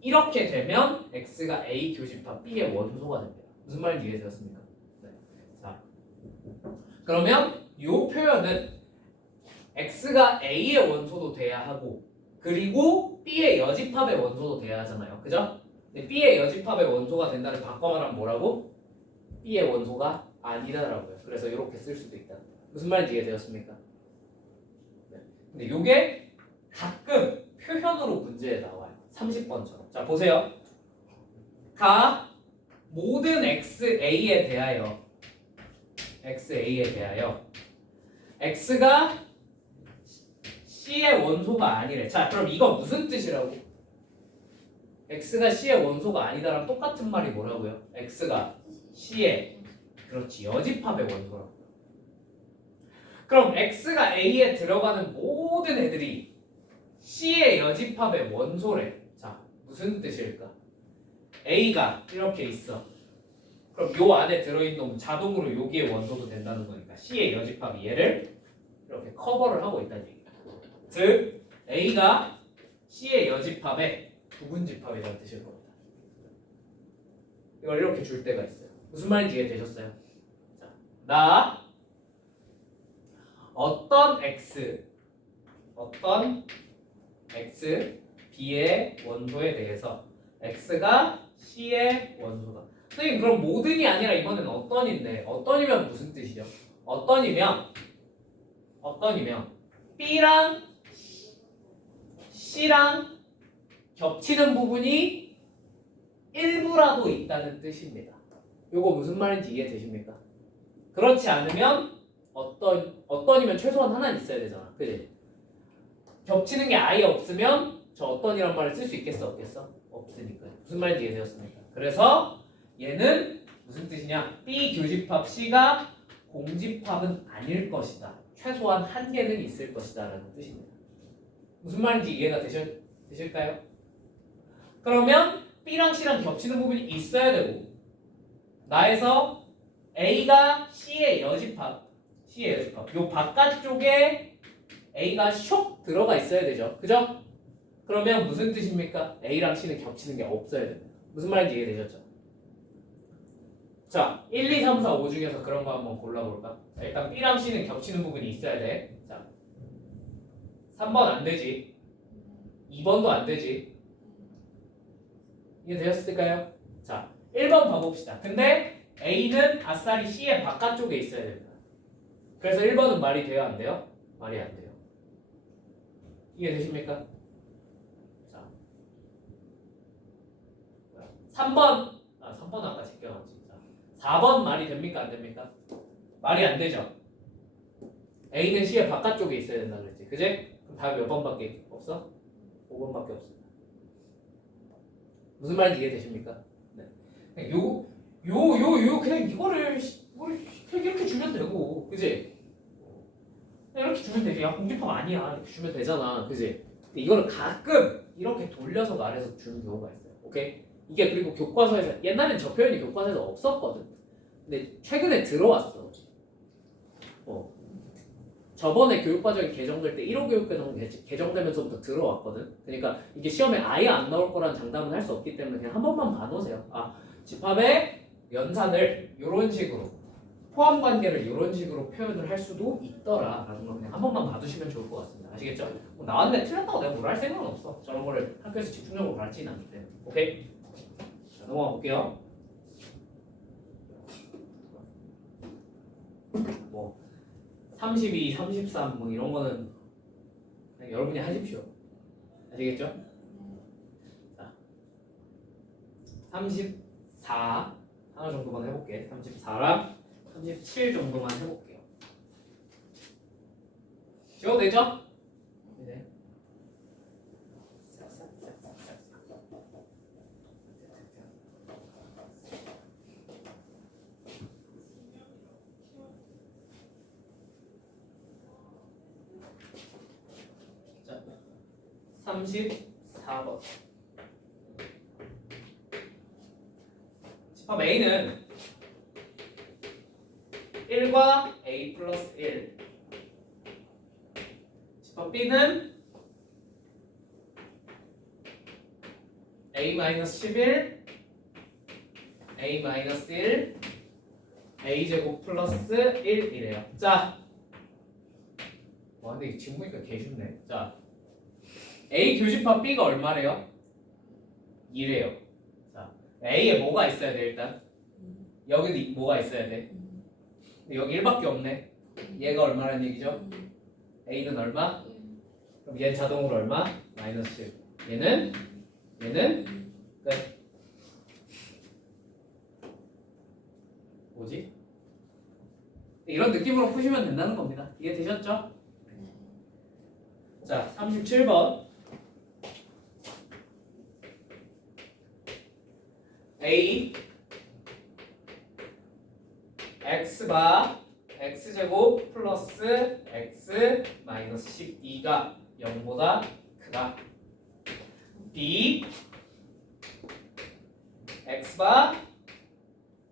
이렇게 되면 X가 A 교집합 B의 원소가 됩니다. 무슨 말인지 이해되셨습니까? 네. 자, 그러면 이 표현은 X가 A의 원소도 돼야 하고 그리고 B의 여집합의 원소도 돼야 하잖아요. 그죠? 근데 B의 여집합의 원소가 된다를 바꿔 말하면 뭐라고? B의 원소가 아니다라고요. 그래서 이렇게 쓸 수도 있다. 무슨 말인지 이해되셨습니까? 네. 근데 이게 가끔 표현으로 문제에 나와요. 30번처럼. 자, 보세요. 가 모든 XA에 대하여 X가 C의 원소가 아니래. 자, 그럼 이거 무슨 뜻이라고? X가 C의 원소가 아니다랑 똑같은 말이 뭐라고요? X가 C의 그렇지 여집합의 원소라고. 그럼 X가 A에 들어가는 모든 애들이 C의 여집합의 원소래. 자, 무슨 뜻일까? A가 이렇게 있어. 그럼 요 안에 들어있는 놈은 자동으로 여기에 원소도 된다는 거니까 C의 여집합이 얘를 이렇게 커버를 하고 있다는 얘기야. 즉 A가 C의 여집합의 부분집합이라는 뜻일 겁니다. 이걸 이렇게 줄 때가 있어요. 무슨 말인지 이해되셨어요? 자, 나 어떤 X B의 원소에 대해서 X가 C의 원소다. 선생님 그럼 모든이 아니라 이번에는 어떤인데 어떤이면 무슨 뜻이죠? 어떤이면 B랑 C랑 겹치는 부분이 일부라도 있다는 뜻입니다. 요거 무슨 말인지 이해되십니까? 그렇지 않으면 어떤이면 최소한 하나는 있어야 되잖아. 그지? 겹치는 게 아예 없으면 저 어떤이란 말을 쓸 수 있겠어 없겠어? 없으니까. 무슨 말인지 이해되셨습니까? 그래서 얘는 무슨 뜻이냐? B 교집합 C가 공집합은 아닐 것이다. 최소한 한 개는 있을 것이다 라는 뜻입니다. 무슨 말인지 이해가 되실까요? 그러면 B랑 C랑 겹치는 부분이 있어야 되고 나에서 A가 C의 여집합 요 바깥쪽에 A가 쇽 들어가 있어야 되죠. 그죠? 그러면 무슨 뜻입니까? A랑 C는 겹치는 게 없어야 됩니다. 무슨 말인지 이해되셨죠? 자, 1, 2, 3, 4, 5 중에서 그런 거 한번 골라볼까? 자, 일단 B랑 C는 겹치는 부분이 있어야 돼. 자, 3번 안 되지. 2번도 안 되지. 이해되셨을까요? 자, 1번 봐봅시다. 근데 A는 아싸리 C의 바깥쪽에 있어야 됩니다. 그래서 1번은 말이 돼요? 안 돼요? 말이 안 돼요. 이해되십니까? 자, 3번 3번 아까 제껴놨지. 4번 말이 됩니까? 안 됩니까? 말이 안 되죠. A는 C의 바깥쪽에 있어야 된다 그랬지. 그지? 그럼 답이 몇 번밖에 없어? 5번밖에 없습니다. 무슨 말인지 이해되십니까? 네. 그냥 이거를 그냥 이렇게 주면 되고, 그지? 그냥 이렇게 주면 되지. 야, 공집합 아니야. 이렇게 주면 되잖아. 그지? 근데 이거를 가끔 이렇게 돌려서 말해서 주는 경우가 있어요. 오케이? 이게 그리고 교과서에서 옛날엔 저 표현이 교과서에서 없었거든. 근데 최근에 들어왔어. 저번에 교육과정이 개정될 때 1호 교육과정 개정되면서부터 들어왔거든. 그러니까 이게 시험에 아예 안 나올 거라는 장담은 할 수 없기 때문에 그냥 한 번만 봐놓으세요. 아, 집합의 연산을 이런 식으로 포함 관계를 이런 식으로 표현을 할 수도 있더라라는 거 그냥 한 번만 봐두시면 좋을 것 같습니다. 아시겠죠? 뭐 나왔는데 틀렸다고 내가 뭐라 할 생각은 없어. 저런 거를 학교에서 집중적으로 가르치진 않기 때문에. 오케이? 자, 넘어가 볼게요. 뭐 32, 33 뭐 이런 거는 그냥 여러분이 하십시오. 아시겠죠? 자, 34 하나 정도만 해볼게. 34랑 37 정도만 해볼게요. 지워도 되죠? 네. 자, 34번. 집합 A는 1과 A 플러스 1. 집합 B는 A 마이너스 11, A 마이너스 1, A 제곱 플러스 1이래요. 자, 와 근데 이거 지금 보니까 개 쉽네. 자, A 교집합 B가 얼마래요? 2래요. 자, A에 뭐가 있어야 돼 일단? 여기도 뭐가 있어야 돼? 근데 여기 1밖에 없네. 얘가 얼마라는 얘기죠? A는 얼마? 그럼 얘는 자동으로 얼마? 마이너스 1. 얘는 끝. 뭐지? 이런 느낌으로 푸시면 된다는 겁니다. 이해되셨죠? 자, 37번. A x바 x제곱 플러스 x 마이너스 12가 0보다 크다. B x바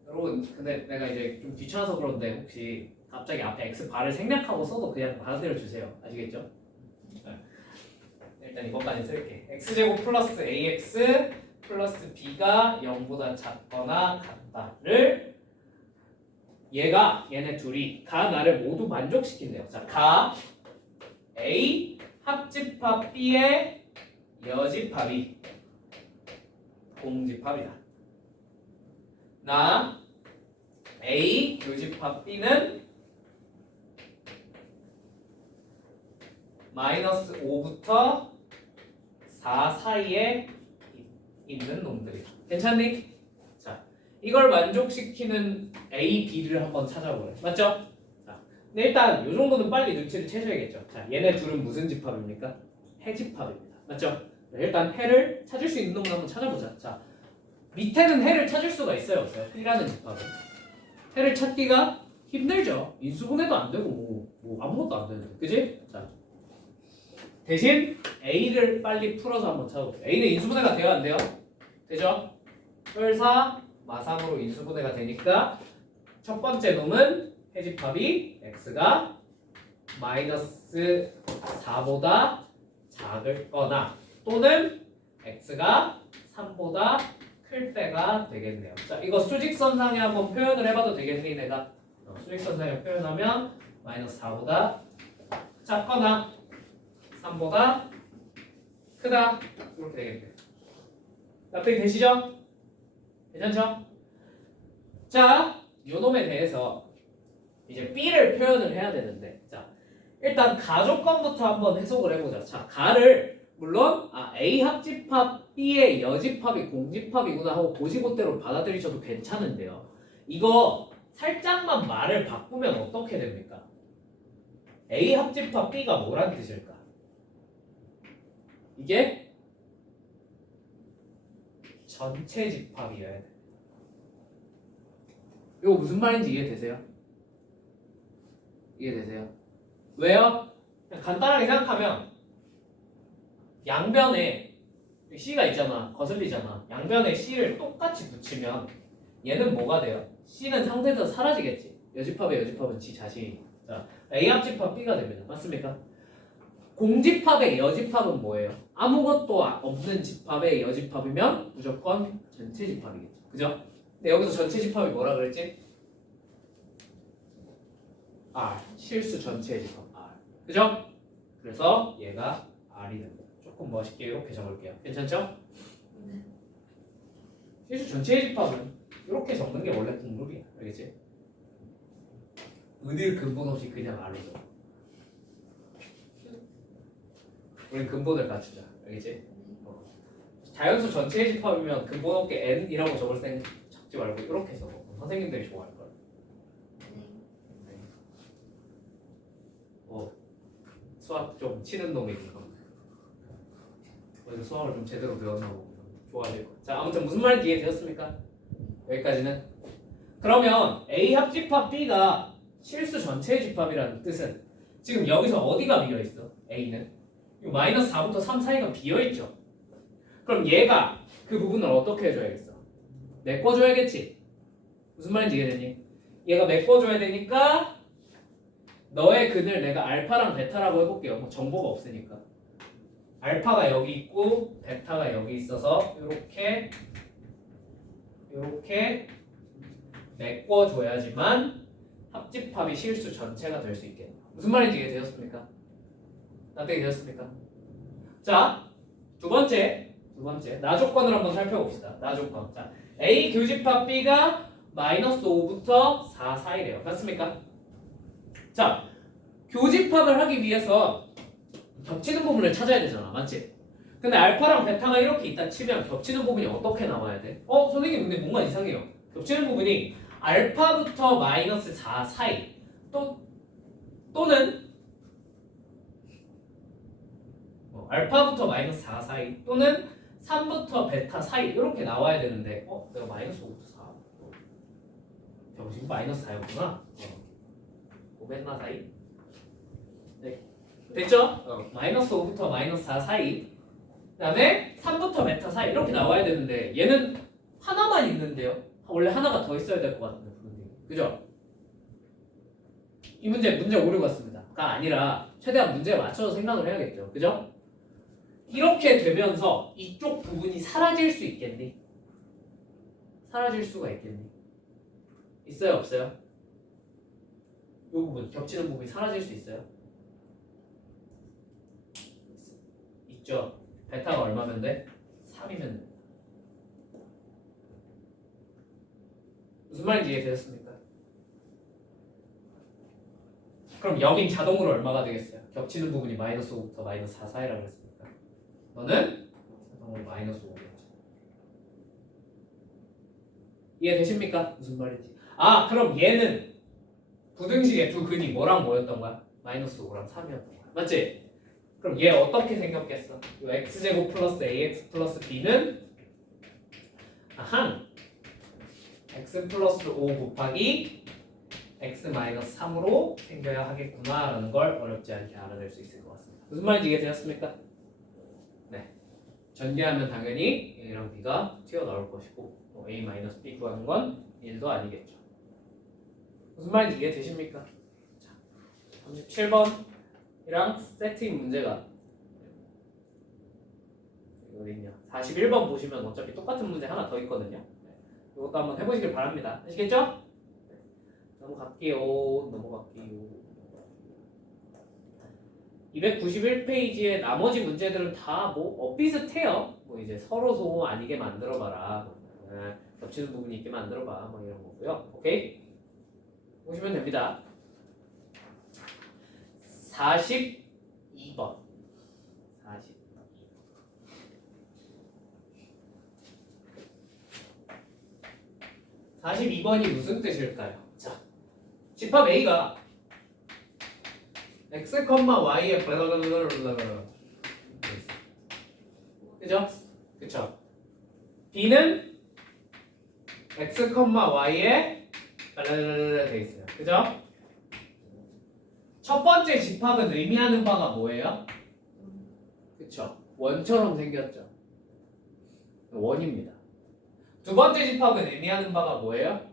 여러분 근데 내가 이제 좀 귀찮아서 그런데 혹시 갑자기 앞에 x바를 생략하고 써도 그냥 받아들여 주세요. 아시겠죠? 일단 이것까지 쓸게. x제곱 플러스 ax 플러스 b가 0보다 작거나 같다를 얘네 둘이 가 나를 모두 만족시킨대요. 자, 가 A 합집합 B의 여집합이 공집합이다. 나 A 교집합 B는 마이너스 5부터 4 사이에 있는 놈들이다. 괜찮니? 자, 이걸 만족시키는 A, B를 한번 찾아보래. 맞죠? 자, 근데 일단 이 정도는 빨리 눈치를 채셔야겠죠. 자, 얘네 둘은 무슨 집합입니까? 해집합입니다. 맞죠? 자, 일단 해를 찾을 수 있는 놈을 한번 찾아보자. 자, 밑에는 해를 찾을 수가 있어요, 없어요? B라는 집합은 해를 찾기가 힘들죠. 인수분해도 안 되고 뭐 아무것도 안 되는데, 그지? 자, 대신 A를 빨리 풀어서 한번 찾아볼게요. A는 인수분해가 돼요, 안 돼요? 되죠? 쫄사 마삼으로 인수분해가 되니까 첫 번째 놈은 해집합이 x가 마이너스 4보다 작을 거나 또는 x가 3보다 클 때가 되겠네요. 자, 이거 수직선상에 한번 표현을 해봐도 되겠니? 내가 수직선상에 표현하면 마이너스 4보다 작거나 3보다 크다 이렇게 되겠네요. 납득이 되시죠? 괜찮죠? 자, 요놈에 대해서 이제 B를 표현을 해야 되는데, 자, 일단 가조건부터 한번 해석을 해보자. 자, 가를 물론 A 합집합 B의 여집합이 공집합이구나 하고 고지고대로 받아들이셔도 괜찮은데요. 이거 살짝만 말을 바꾸면 어떻게 됩니까? A 합집합 B가 뭐란 뜻일까? 이게 전체 집합이어야 돼. 이거 무슨 말인지 이해되세요? 이해되세요? 왜요? 그냥 간단하게 생각하면 양변에 C가 있잖아. 거슬리잖아. 양변에 C를 똑같이 붙이면 얘는 뭐가 돼요? C는 상대에서 사라지겠지. 여집합의 여집합은 지 자신이. 자, A 합집합 B가 됩니다. 맞습니까? 공집합의 여집합은 뭐예요? 아무것도 없는 집합의 여집합이면 무조건 전체 집합이겠죠. 그죠? 근데 여기서 전체 집합이 뭐라 그랬지? R. 실수 전체의 집합 R. 그죠? 그래서 얘가 R이 됩니다. 조금 멋있게 이렇게 적을게요. 괜찮죠? 네. 실수 전체의 집합은 이렇게 적는 게 원래 동급이야. 알겠지? 의딜 근본 없이 그냥 R로 적어. 우린 근본을 갖추자. 알겠지? 자연수 전체의 집합이면 근본 없게 n이라고 적지 말고 이렇게 적어. 선생님들이 좋아할 거야. 네. 수학 좀 치는 놈이니까. 그래서 수학을 좀 제대로 배웠나 보고 좋아질 거야. 자, 아무튼 무슨 말인지 이해되었습니까? 여기까지는. 그러면 A 합집합 B가 실수 전체의 집합이라는 뜻은 지금 여기서 어디가 비어 있어? A는 이 마이너스 4부터 3 사이가 비어 있죠. 그럼 얘가 그 부분을 어떻게 해줘야겠어? 메꿔줘야겠지. 무슨 말인지 이해되니? 얘가 메꿔줘야 되니까 너의 근을 내가 알파랑 베타라고 해볼게요. 뭐 정보가 없으니까. 알파가 여기 있고 베타가 여기 있어서 이렇게 메꿔줘야지만 합집합이 실수 전체가 될 수 있겠네요. 무슨 말인지 이해되셨습니까? 납득이 되셨습니까? 자, 두 번째 나 조건을 한번 살펴봅시다. 나 조건. 자, A 교집합 B가 마이너스 5부터 4 사이래요. 맞습니까? 자, 교집합을 하기 위해서 겹치는 부분을 찾아야 되잖아. 맞지? 근데 알파랑 베타가 이렇게 있다 치면 겹치는 부분이 어떻게 나와야 돼? 선생님 근데 뭔가 이상해요. 겹치는 부분이 알파부터 마이너스 4 사이 또는 알파부터 마이너스 4 사이 또는 3부터 베타 사이 이렇게 나와야 되는데 내가 마이너스 5부터 4 병신 마이너스 4였구나. 5베타 사이. 네. 됐죠? 마이너스 5부터 마이너스 4 사이 그 다음에 3부터 베타 사이 이렇게 나와야 되는데 얘는 하나만 있는데요. 원래 하나가 더 있어야 될 것 같은데 그죠? 이 문제 오류 같습니다.가 아니라 최대한 문제에 맞춰서 생각을 해야겠죠. 그죠? 이렇게 되면서 이쪽 부분이 사라질 수 있겠니? 사라질 수가 있겠니? 있어요? 없어요? 이 부분, 겹치는 부분이 사라질 수 있어요? 있죠? 베타가 얼마면 돼? 3이면 돼. 무슨 말인지 이해되셨습니까? 그럼 여긴 자동으로 얼마가 되겠어요? 겹치는 부분이 마이너스 5부터 마이너스 4 사이라고 했으니까 너는 자동으로 마이너스 5겠죠. 이해되십니까? 무슨 말인지. 그럼 얘는 부등식의 두 근이 뭐랑 뭐였던 거야? 마이너스 5랑 3이었던 거야. 맞지? 그럼 얘 어떻게 생겼겠어? 이 x제곱 플러스 ax 플러스 b는 x 플러스 5 곱하기 x 마이너스 3으로 생겨야 하겠구나 라는 걸 어렵지 않게 알아낼 수 있을 것 같습니다. 무슨 말인지 이해되셨습니까? 네. 전개하면 당연히 a랑 b가 튀어나올 것이고 a 마이너스 b 구하는 건 1도 아니겠죠. 무슨 말인지 이해되십니까? 자, 37번이랑 세트인 문제가 어디 있냐? 41번 보시면 어차피 똑같은 문제 하나 더 있거든요. 이것도 한번 해보시길 바랍니다. 아시겠죠? 넘어갈게요. 291페이지의 나머지 문제들은 다 비슷해요. 이제 서로소 아니게 만들어봐라. 겹치는 부분이 있게 만들어봐. 이런 거고요. 오케이? 보시면 됩니다. 42번. 42번이 무슨 뜻일까요? 자, 집합 A가 x, y에 그죠? 그쵸? B는 x, y에 돼 있어요. 그죠? 첫 번째 집합은 의미하는 바가 뭐예요? 그쵸? 원처럼 생겼죠? 원입니다. 두 번째 집합은 의미하는 바가 뭐예요?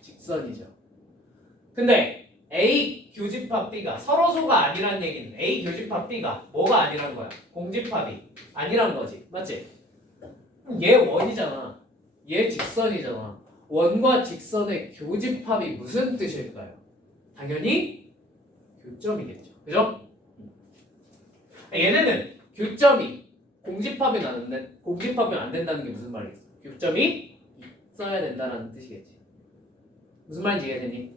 직선이죠. 근데 A 교집합 B가 서로소가 아니란 얘기는 A 교집합 B가 뭐가 아니란 거야? 공집합이 아니란 거지. 맞지? 얘 원이잖아. 얘 직선이잖아. 원과 직선의 교집합이 무슨 뜻일까요? 당연히 교점이겠죠. 그죠? 얘네는 교점이 공집합이 안 된다는 게 무슨 말이겠어? 교점이 있어야 된다는 뜻이겠지. 무슨 말인지 이해되니?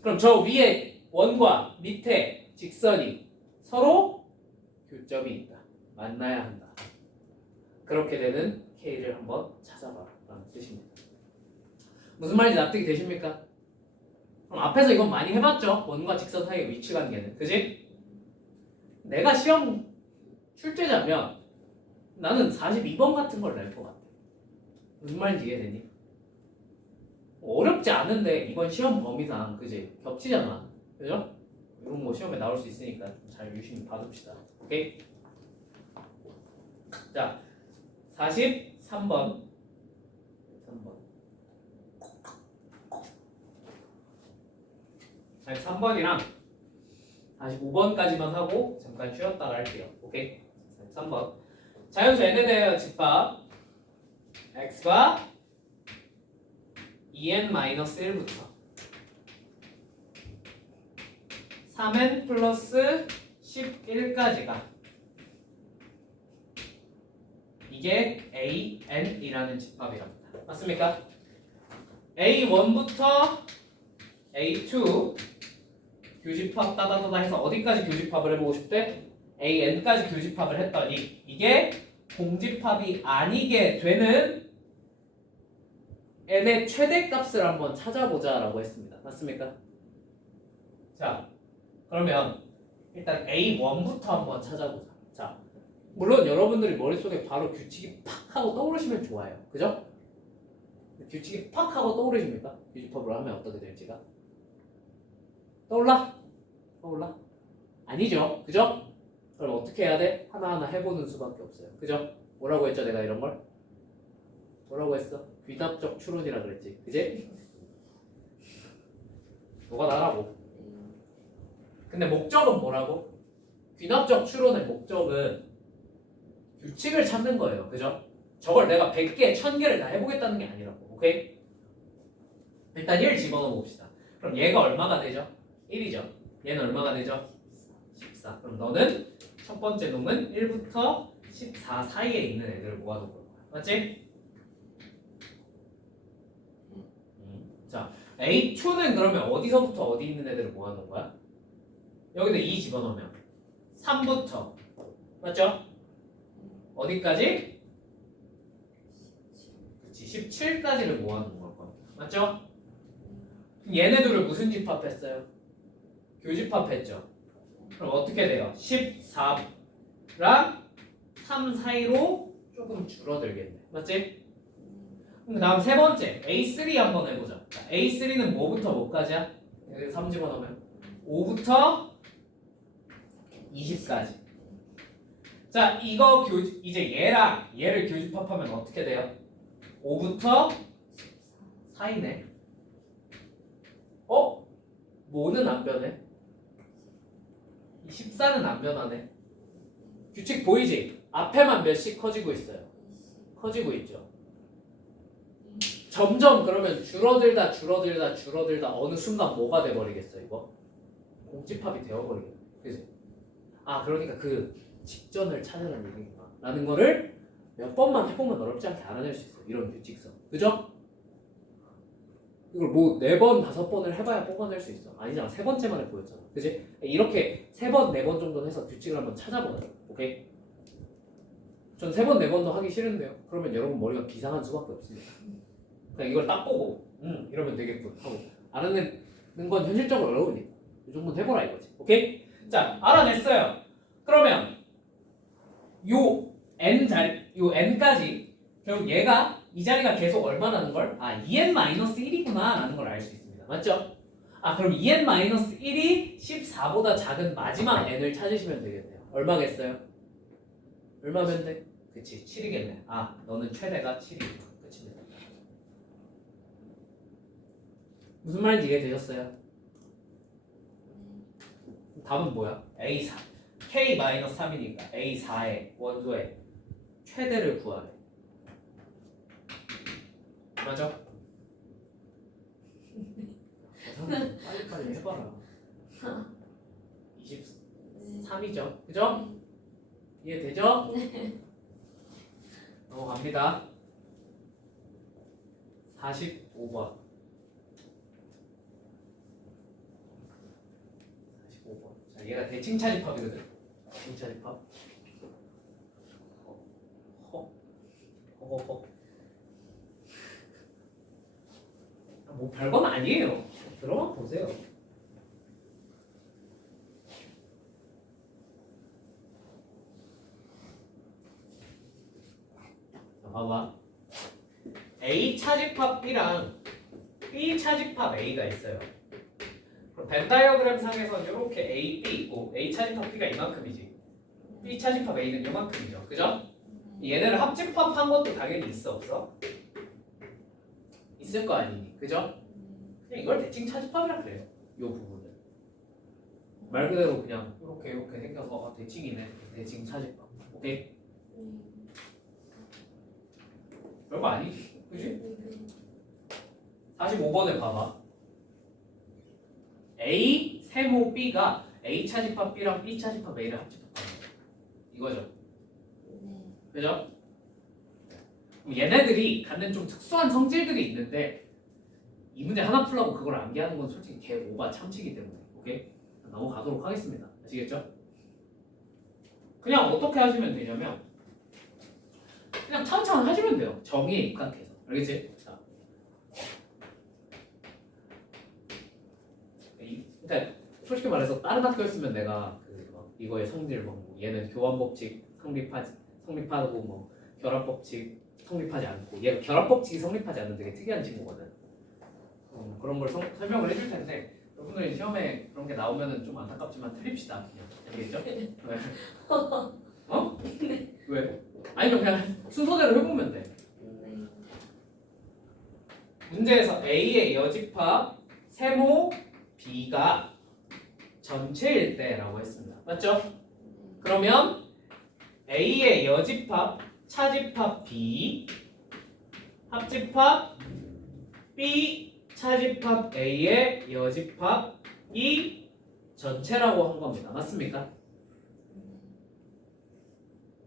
그럼 저 위에 원과 밑에 직선이 서로 교점이 있다. 만나야 한다. 그렇게 되는 K를 한번 찾아봐 라는 뜻입니다. 무슨 말인지 납득이 되십니까? 그럼 앞에서 이건 많이 해봤죠? 원과 직선 사이의 위치 관계는. 그지? 내가 시험 출제자면 나는 42번 같은 걸 낼 것 같아. 무슨 말인지 이해되니? 어렵지 않은데 이번 시험 범위상 그지? 겹치잖아. 그죠? 이런 거 시험에 나올 수 있으니까 잘 유심히 봐둡시다. 오케이? 자, 43번. 3번이랑 45번까지만 하고 잠깐 쉬었다가 할게요. 오케이? 3번. 자연수 n에 대하여 집합 x가 2n-1부터 3n 플러스 11까지가 이게 an이라는 집합이랍니다. 맞습니까? a1부터 a2 교집합 따다다다 해서 어디까지 교집합을 해보고 싶대? an까지 교집합을 했더니 이게 공집합이 아니게 되는 n의 최대값을 한번 찾아보자 라고 했습니다. 맞습니까? 자, 그러면 일단 a1부터 한번 찾아보자. 자, 물론 여러분들이 머릿속에 바로 규칙이 팍 하고 떠오르시면 좋아요. 그죠? 규칙이 팍 하고 떠오르십니까? 교집합으로 하면 어떻게 될지가? 떠올라? 아니죠. 그죠? 그럼 어떻게 해야 돼? 하나하나 해보는 수밖에 없어요. 그죠? 뭐라고 했죠? 내가 이런 걸? 뭐라고 했어? 귀납적 추론이라 그랬지. 그지? 뭐가 나라고? 근데 목적은 뭐라고? 귀납적 추론의 목적은 규칙을 찾는 거예요. 그죠? 저걸 내가 100개, 1000개를 다 해보겠다는 게 아니라고. 오케이? 일단 1 집어넣어 봅시다. 그럼 얘가 얼마가 되죠? 1이죠. 얘는 얼마가 되죠? 14. 그럼 너는 첫 번째 놈은 1부터 14 사이에 있는 애들을 모아놓은 거야. 맞지? 자, A2는 그러면 어디서부터 어디 있는 애들을 모아놓은 거야? 여기다 2 집어넣으면 3부터 맞죠? 어디까지? 그치, 17까지를 모아놓은 걸 겁니다. 맞죠? 얘네들을 무슨 집합했어요? 교집합했죠. 그럼 어떻게 돼요? 14랑 3 사이로 조금 줄어들겠네. 맞지? 그럼 다음 세 번째 A3 한번 해보자. 자, A3는 뭐부터 뭐까지야? 여기 3 집어넣으면 5부터 20까지. 자, 이거 이제 얘랑 얘를 교집합하면 어떻게 돼요? 5부터 4이네. 뭐는 안 변해? 14는 안 변하네. 규칙 보이지? 앞에만 몇씩 커지고 있어요. 커지고 있죠. 점점 그러면 줄어들다 어느 순간 뭐가 돼버리겠어 이거? 공집합이 되어버리겠네. 그지? 아, 그러니까 그 직전을 찾으라는 얘기구나 라는 거를 몇 번만 해보면 어렵지 않게 알아낼 수 있어. 이런 규칙성. 그죠? 이걸 뭐 4번, 5번을 해봐야 뽑아낼 수 있어. 아니잖아. 3번째만에 보였잖아. 그지? 이렇게 3번, 4번 정도는 해서 규칙을 한번 찾아보자. 오케이? 전 3번, 4번도 하기 싫은데요. 그러면 여러분 머리가 비상한 수밖에 없습니다. 그냥 이걸 딱 보고 이러면 되겠군 하고 알아내는 건 현실적으로 어려우니까 이 정도는 해보라 이거지. 오케이? 자, 알아냈어요. 그러면 요 n까지 결국 얘가 이 자리가 계속 얼마라는 걸? 2n-1이구나 라는 걸 알 수 있습니다. 맞죠? 그럼 2n-1이 14보다 작은 마지막 n을 찾으시면 되겠네요. 얼마겠어요? 얼마면 돼? 그치, 7이겠네. 너는 최대가 7이구나. 끝입니다. 무슨 말인지 이해되셨어요? 답은 뭐야? A4 K-3이니까 A4의 원소의 최대를 구하래. 맞아? 빨리빨리 해봐라. 3이죠. 그죠? 이해되죠? 넘어갑니다. 45번. 45번. 자, 얘가 대칭 차집합이거든. 대칭 차집합. 허. 뭐 별건 아니에요. 들어만 보세요. 자, 봐봐. A 차집합 B랑 B 차집합 A가 있어요. 그럼 벤 다이어그램 상에서는 이렇게 A, B 있고 A 차집합 B가 이만큼이지. B 차집합 A는 이만큼이죠. 그죠? 얘네를 합집합한 것도 당연히 있어 없어? 있을 거 아니니. 그죠? 그냥 이걸 대칭 차집합이라 그래요. 이 부분을. 말 그대로 그냥 이렇게 생겨서 대칭이네. 대칭 차집합. 오케이? 별거 아니지. 그지? 45번에 봐봐. A 세모 B가 A 차집합 B랑 B 차집합 A를 합집합하는 거야. 이거죠. 그죠? 그럼 얘네들이 갖는 좀 특수한 성질들이 있는데 이 문제 하나 풀라고 그걸 암기하는 건 솔직히 개 오바 참치기 때문에. 오케이? 넘어가도록 하겠습니다. 아시겠죠? 그냥 어떻게 하시면 되냐면 그냥 차근차근 하시면 돼요. 정의에 입각해서. 알겠지? 자. 그러니까 솔직히 말해서 다른 학교였으면 내가 이거의 성질 뭐 얘는 교환 법칙 성립하고 뭐 결합 법칙 성립하지 않고 얘가 결합 법칙이 성립하지 않는 되게 특이한 친구거든. 그런 걸 설명을 해줄 텐데 여러분들 시험에 그런 게 나오면은 좀 안타깝지만 틀립시다. 알겠죠? 왜? 어? 왜? 아니면 그냥 순서대로 해보면 돼. 문제에서 A의 여집합 세모 B가 전체일 때라고 했습니다. 맞죠? 그러면 A의 여집합 차집합 B 합집합 B 차집합 A의 여집합이 전체라고 한 겁니다. 맞습니까?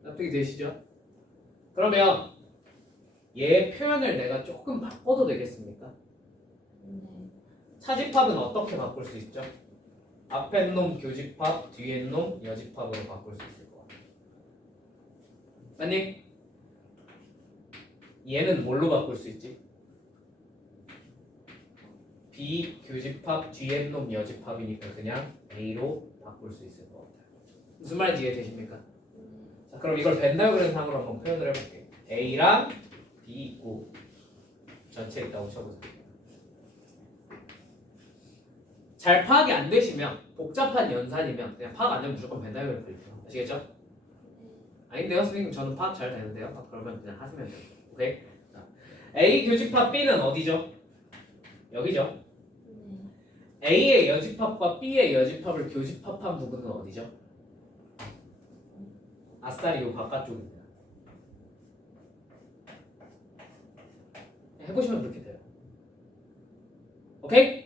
납득이 되시죠? 그러면 얘 표현을 내가 조금 바꿔도 되겠습니까? 차집합은 어떻게 바꿀 수 있죠? 앞에 놈 교집합, 뒤에 놈 여집합으로 바꿀 수 있을 것 같아요. 아니 얘는 뭘로 바꿀 수 있지? B 교집합, 뒤에 놈 여집합이니까 그냥 A로 바꿀 수 있을 것 같아요. 무슨 말인지 이해되십니까? 자, 그럼 이걸 벤 다이어그램 상으로 한번 표현을 해볼게요. A랑 B 있고 전체 있다고 쳐보세요. 잘 파악이 안 되시면 복잡한 연산이면 그냥 파악 안 되면 무조건 벤 다이어그램 그릴게요. 아시겠죠? 아닌데요 선생님 저는 파악 잘 되는데요. 그러면 그냥 하시면 돼요. 오케이? 자, A 교집합 B는 어디죠? 여기죠? A의 여집합과 B의 여집합을 교집합한 부분은 어디죠? 아싸리 요 바깥쪽입니다. 해보시면 그렇게 돼요. 오케이?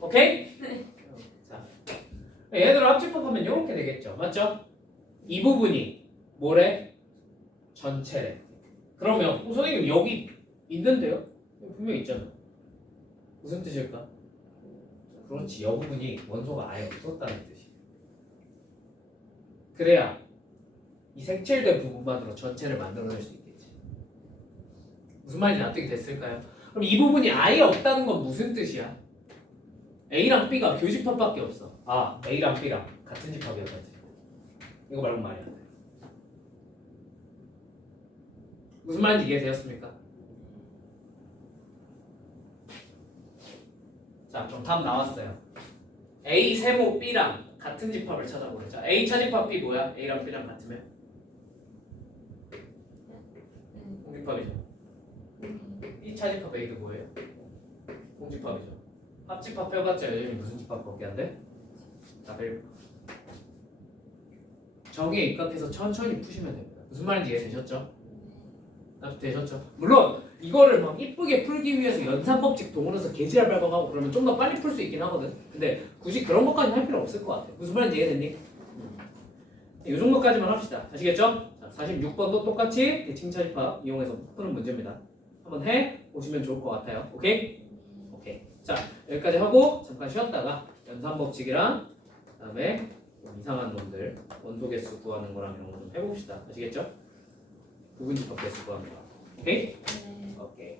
오케이? 자, 얘들을 합집합하면 이렇게 되겠죠. 맞죠? 이 부분이 뭐래? 전체래. 그러면 선생님 여기 있는데요? 분명히 있잖아. 무슨 뜻일까? 그렇지. 이 부분이 원소가 아예 없었다는 뜻이에요. 그래야 이 색칠된 부분만으로 전체를 만들어낼 수 있겠지. 무슨 말인지 납득이 됐을까요? 그럼 이 부분이 아예 없다는 건 무슨 뜻이야? A랑 B가 교집합밖에 없어. 아, A랑 B랑 같은 집합이었다는 뜻이야. 이거 말고 말이 안 돼. 무슨 말인지 이해되었습니까? 자, 그럼 답 나왔어요. A 세모 B랑 같은 집합을 찾아보래. 자, A 차집합 B 뭐야? A랑 B랑 같으면? 공집합이죠. B 차집합 A도 뭐예요? 공집합이죠. 합집합 해봤자 여전히 무슨 집합밖에 안 돼? 답 1번. 정의에 입각해서 천천히 푸시면 됩니다. 무슨 말인지 이해되셨죠? 되셨죠? 물론 이거를 막 이쁘게 풀기 위해서 연산법칙 동원해서 개지랄 발광하고 그러면 좀 더 빨리 풀 수 있긴 하거든. 근데 굳이 그런 것까지 할 필요 없을 것 같아. 무슨 말인지 이해됐니? 이 정도까지만 합시다. 아시겠죠? 자, 46번도 똑같이 대칭차 집합 이용해서 푸는 문제입니다. 한번 해 보시면 좋을 것 같아요. 오케이? 오케이. 자, 여기까지 하고 잠깐 쉬었다가 연산법칙이랑 그다음에 좀 이상한 놈들 원소 개수 구하는 거랑 이런 거 좀 해봅시다. 아시겠죠? 부분 집합 개수 구하는 거. 오케이? 네. 오케이.